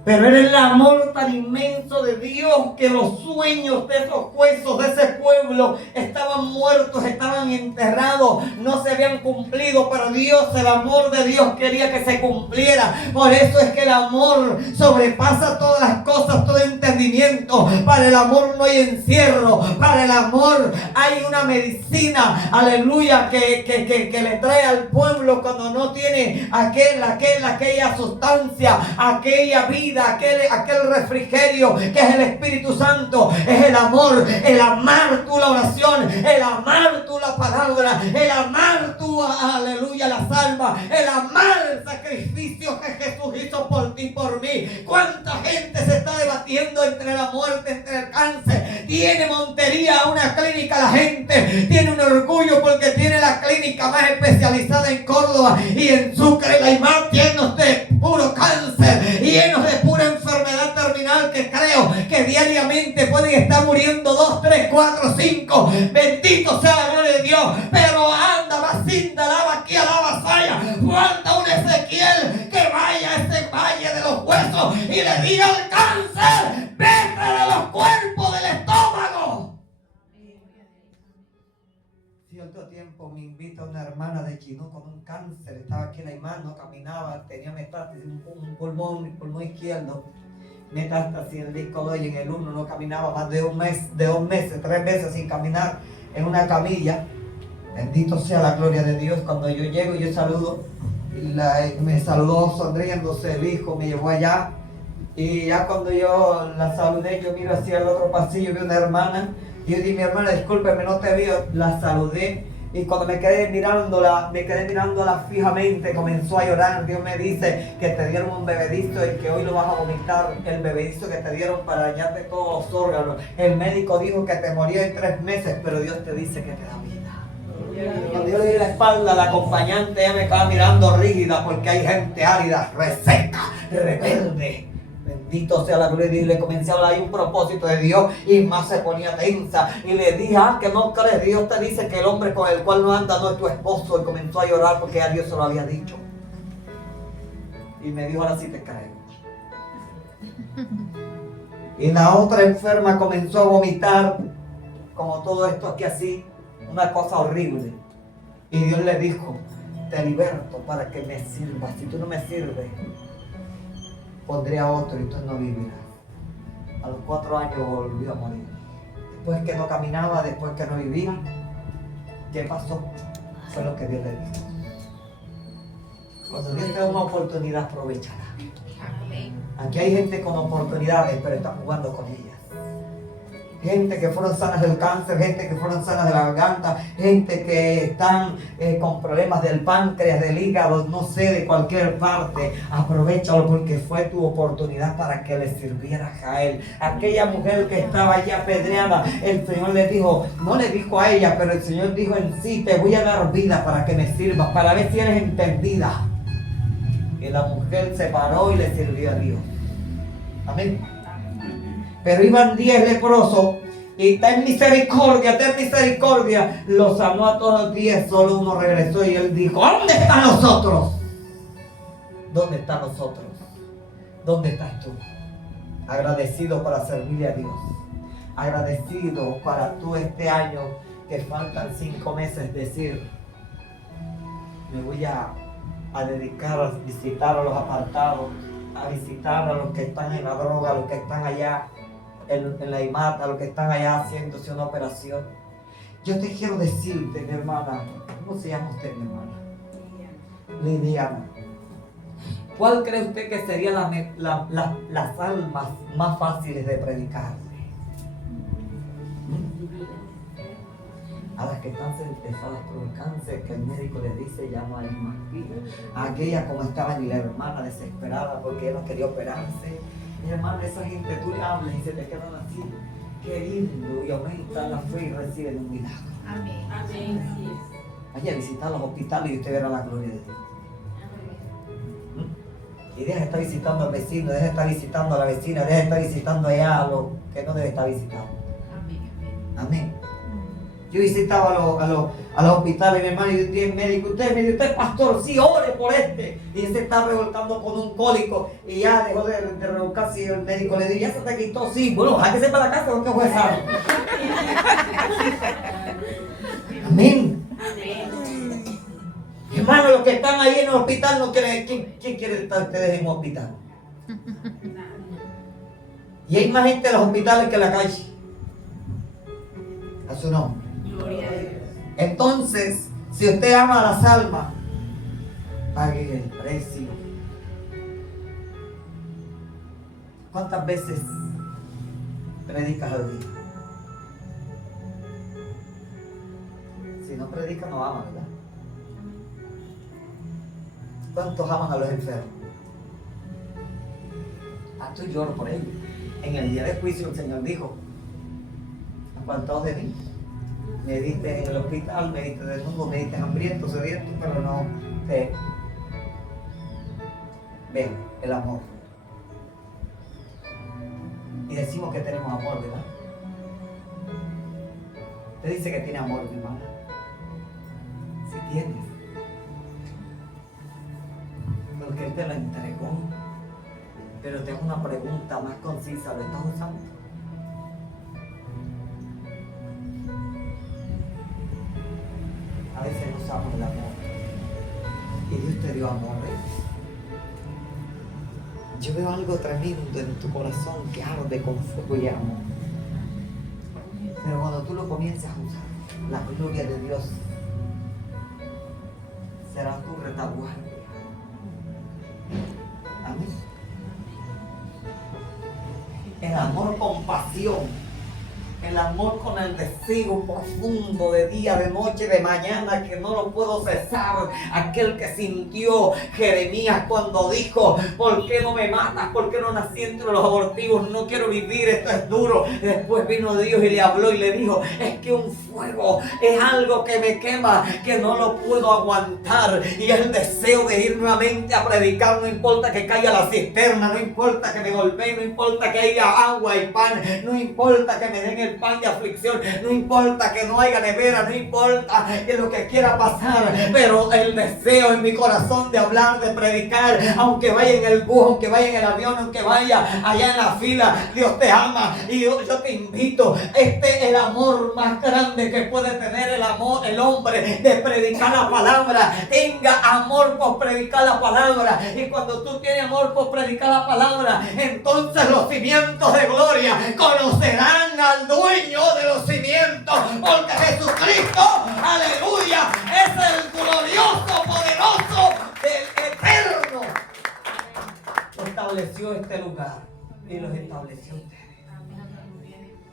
Pero era el amor tan inmenso de Dios que los sueños de esos huesos, de ese pueblo, estaban muertos, estaban enterrados, no se habían cumplido. Pero Dios, el amor de Dios quería que se cumpliera. Por eso es que el amor sobrepasa todas las cosas, todo entendimiento. Para el amor no hay encierro. Para el amor hay una medicina, aleluya, que le trae al pueblo cuando no tiene aquella sustancia, aquella vida, aquel refrigerio que es el Espíritu Santo. Es el amor, el amar tú la oración, el amar tú la palabra, el amar tú, aleluya, las almas, el amar el sacrificio que Jesús hizo por ti, por mí. ¿Cuánta gente se está debatiendo entre la muerte, entre el cáncer? Tiene Montería una clínica la gente, tiene un orgullo porque tiene la clínica más especializada en Córdoba y en Sucre, la IMAT, llenos de puro cáncer, llenos de pura enfermedad terminal, que creo que diariamente pueden estar muriendo 2, 3, 4, 5. Bendito sea la gloria de Dios. Pero anda, vacinda, alaba aquí, alaba falla. Falta un Ezequiel que vaya a ese valle de los huesos y le diga al cáncer: vete de los cuerpos del estómago. Cierto tiempo me invita una hermana de Chinú con un cáncer. Estaba aquí en la imagen, no caminaba, tenía metástasis, un pulmón izquierdo. Metástasis en el disco 2 y en el 1, no caminaba más de 2 meses, 3 meses sin caminar en una camilla. Bendito sea la gloria de Dios. Cuando yo llego y yo saludo, me saludó sonriéndose el hijo, me llevó allá. Y ya cuando yo la saludé, yo miro hacia el otro pasillo, vi una hermana. Y yo dije: mi hermana, discúlpeme, no te vi. La saludé. Y cuando me quedé mirándola fijamente, comenzó a llorar. Dios me dice que te dieron un bebedizo y que hoy lo vas a vomitar. El bebedizo que te dieron para dañarte todos los órganos. El médico dijo que te moría en 3 meses, pero Dios te dice que te da vida. Cuando yo le di la espalda, la acompañante ya me estaba mirando rígida, porque hay gente árida, reseca, rebelde. Bendito sea la gloria de Dios. Y le comencé a hablar, hay un propósito de Dios, y más se ponía tensa. Y le dije: que no crees, Dios te dice que el hombre con el cual no anda no es tu esposo. Y comenzó a llorar porque ya Dios se lo había dicho. Y me dijo: ahora sí te creo. Y la otra enferma comenzó a vomitar, como todo esto aquí así, una cosa horrible. Y Dios le dijo: te liberto para que me sirvas. Si tú no me sirves, pondré a otro y tú no vivirás. A los 4 años volvió a morir. Después que no caminaba, después que no vivía, ¿qué pasó? Fue lo que Dios le dijo. Cuando Dios te da una oportunidad, aprovechala. Aquí hay gente con oportunidades, pero están jugando con ellas. Gente que fueron sanas del cáncer, gente que fueron sanas de la garganta, gente que están con problemas del páncreas, del hígado, no sé, de cualquier parte. Aprovechalo, porque fue tu oportunidad para que le sirvieras a él. Aquella mujer que estaba allí apedreada, el Señor le dijo, no le dijo a ella, pero el Señor dijo en sí: te voy a dar vida para que me sirvas, para ver si eres entendida. Y la mujer se paró y le sirvió a Dios. Amén. Pero iban 10 leprosos, y ten misericordia, los sanó a todos los 10, solo uno regresó y él dijo: ¿dónde están los otros? ¿Dónde están los otros? ¿Dónde estás tú? Agradecido para servirle a Dios, agradecido para tú este año que faltan 5 meses decir: me voy a dedicar a visitar a los apartados, a visitar a los que están en la droga, a los que están allá en la IMAT, a los que están allá haciéndose una operación. Yo te quiero decirte, mi hermana, ¿cómo se llama usted, mi hermana? Lidiana. ¿Cuál cree usted que serían las almas más fáciles de predicar? A las que están sentenciadas por un cáncer, que el médico les dice: ya no hay más vida. A aquella como estaba y la hermana desesperada porque ella no quería operarse. Mi hermana, esa gente tú le hablas y se te quedan así, queriendo, y aumenta la fe y reciben un milagro. Amén. Amén. Vaya a visitar los hospitales y usted verá la gloria de Dios. Y deja de estar visitando al vecino, deja de estar visitando a la vecina, deja de estar visitando allá a los que no debe estar visitando. Amén. Yo visitaba a los hospitales, mi hermano, y un día el médico: usted es pastor, sí, ore por este. Y él se está revolcando con un cólico y ya dejó de revolcarse, y el médico le dijo: ya se te quitó, sí, bueno, jáquese para la casa, no te fue sano. Amén. Hermano, los que están ahí en el hospital no quieren. ¿Quién quiere estar ustedes en un hospital? Y hay más gente en los hospitales que en la calle. A su nombre. Gloria a Dios. Entonces, si usted ama a las almas, pague el precio. ¿Cuántas veces predicas al día? Si no predica, no ama, ¿verdad? ¿Cuántos aman a los enfermos? Tú lloro por ellos. En el día de juicio el Señor dijo: apartaos de mí. Me diste en el hospital, me diste desnudo, me diste hambriento, sediento, pero no te... Ven, el amor. Y decimos que tenemos amor, ¿verdad? Usted dice que tiene amor, mi hermana. Si tienes. Porque Él te lo entregó. Pero tengo una pregunta más concisa. ¿Lo estás usando? A veces no usamos el amor. Y Dios te dio amor. Yo veo algo tremendo en tu corazón que arde con fuego y amor. Pero cuando tú lo comienzas a usar, la gloria de Dios será tu retaguardia. Amén. El amor con pasión. El amor con el deseo profundo de día, de noche, de mañana, que no lo puedo cesar. Aquel que sintió Jeremías cuando dijo: ¿por qué no me matas? ¿Por qué no nací entre los abortivos? No quiero vivir, esto es duro. Después vino Dios y le habló y le dijo: es que un fuego es algo que me quema, que no lo puedo aguantar. Y el deseo de ir nuevamente a predicar, no importa que caiga la cisterna, no importa que me golpeen, no importa que haya agua y pan, no importa que me den el pan de aflicción, no importa que no haya nevera, no importa que lo que quiera pasar, pero el deseo en mi corazón de hablar, de predicar, aunque vaya en el bus, aunque vaya en el avión, aunque vaya allá en la fila, Dios te ama. Y yo te invito, este es el amor más grande que puede tener el hombre, de predicar la palabra. Tenga amor por predicar la palabra, y cuando tú tienes amor por predicar la palabra, entonces los cimientos de gloria conocerán al dueño de los cimientos, porque Jesucristo, aleluya, es el glorioso, poderoso, del eterno. Estableció este lugar y los estableció ustedes.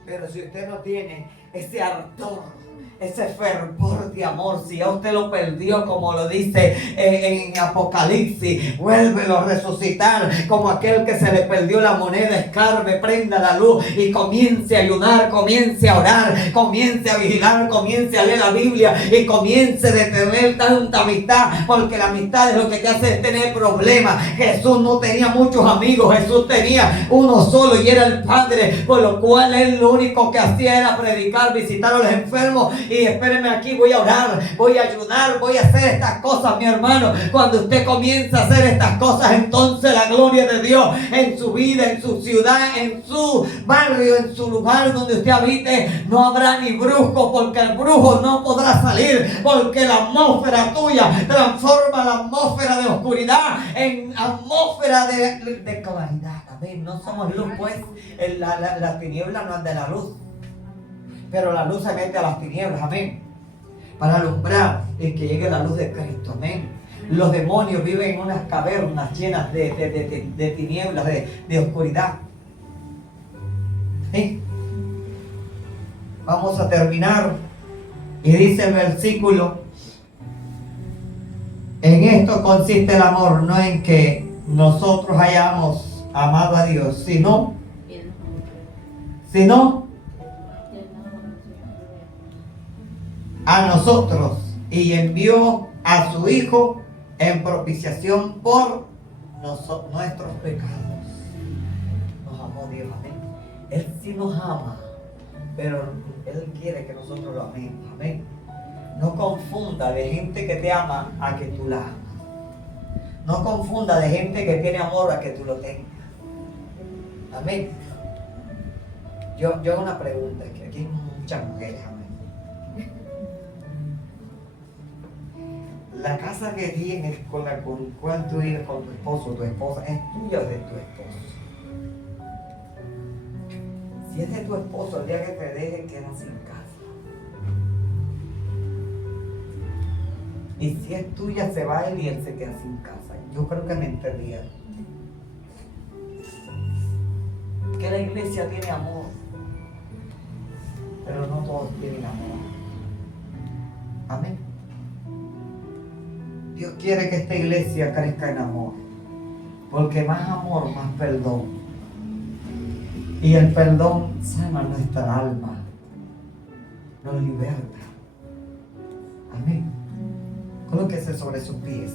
Pero si usted no tiene ese ardor, ese fervor de amor, si ya usted lo perdió, como lo dice en Apocalipsis, vuélvelo a resucitar, como aquel que se le perdió la moneda, escarbe, prenda la luz y comience a ayunar, comience a orar, comience a vigilar, comience a leer la Biblia y comience a tener tanta amistad, porque la amistad es lo que te hace tener problemas. Jesús no tenía muchos amigos, Jesús tenía uno solo y era el Padre, por lo cual Él lo único que hacía era predicar, visitar a los enfermos. Y espérenme aquí, voy a orar, voy a ayunar, voy a hacer estas cosas, mi hermano. Cuando usted comienza a hacer estas cosas, entonces la gloria de Dios en su vida, en su ciudad, en su barrio, en su lugar donde usted habite, no habrá ni brujo, porque el brujo no podrá salir, porque la atmósfera tuya transforma la atmósfera de oscuridad en atmósfera de claridad. Amén. No somos luz, pues. La tiniebla no es de la luz, pero la luz se mete a las tinieblas, amén, para alumbrar y que llegue la luz de Cristo, amén. Los demonios viven en unas cavernas llenas de tinieblas, de oscuridad. ¿Sí? Vamos a terminar y dice el versículo: en esto consiste el amor, no en que nosotros hayamos amado a Dios, sino a nosotros, y envió a su Hijo en propiciación por nuestros pecados. Nos amó Dios, amén. Él sí nos ama, pero Él quiere que nosotros lo amemos, amén. No confunda de gente que te ama a que tú la amas. No confunda de gente que tiene amor a que tú lo tengas. Amén. Yo hago una pregunta, que aquí hay muchas mujeres, amén. La casa que tienes con la cual tú vives con tu esposo o tu esposa, ¿es tuya o de tu esposo? Si es de tu esposo, el día que te deje, quedas sin casa. Y si es tuya, se va él y él se queda sin casa. Yo creo que me entendieron. Que la iglesia tiene amor, pero no todos tienen amor. Amén. Dios quiere que esta iglesia crezca en amor, porque más amor, más perdón. Y el perdón sana nuestra alma, nos liberta. Amén. Colóquese sobre sus pies.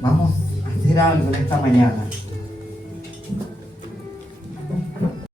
Vamos a hacer algo en esta mañana.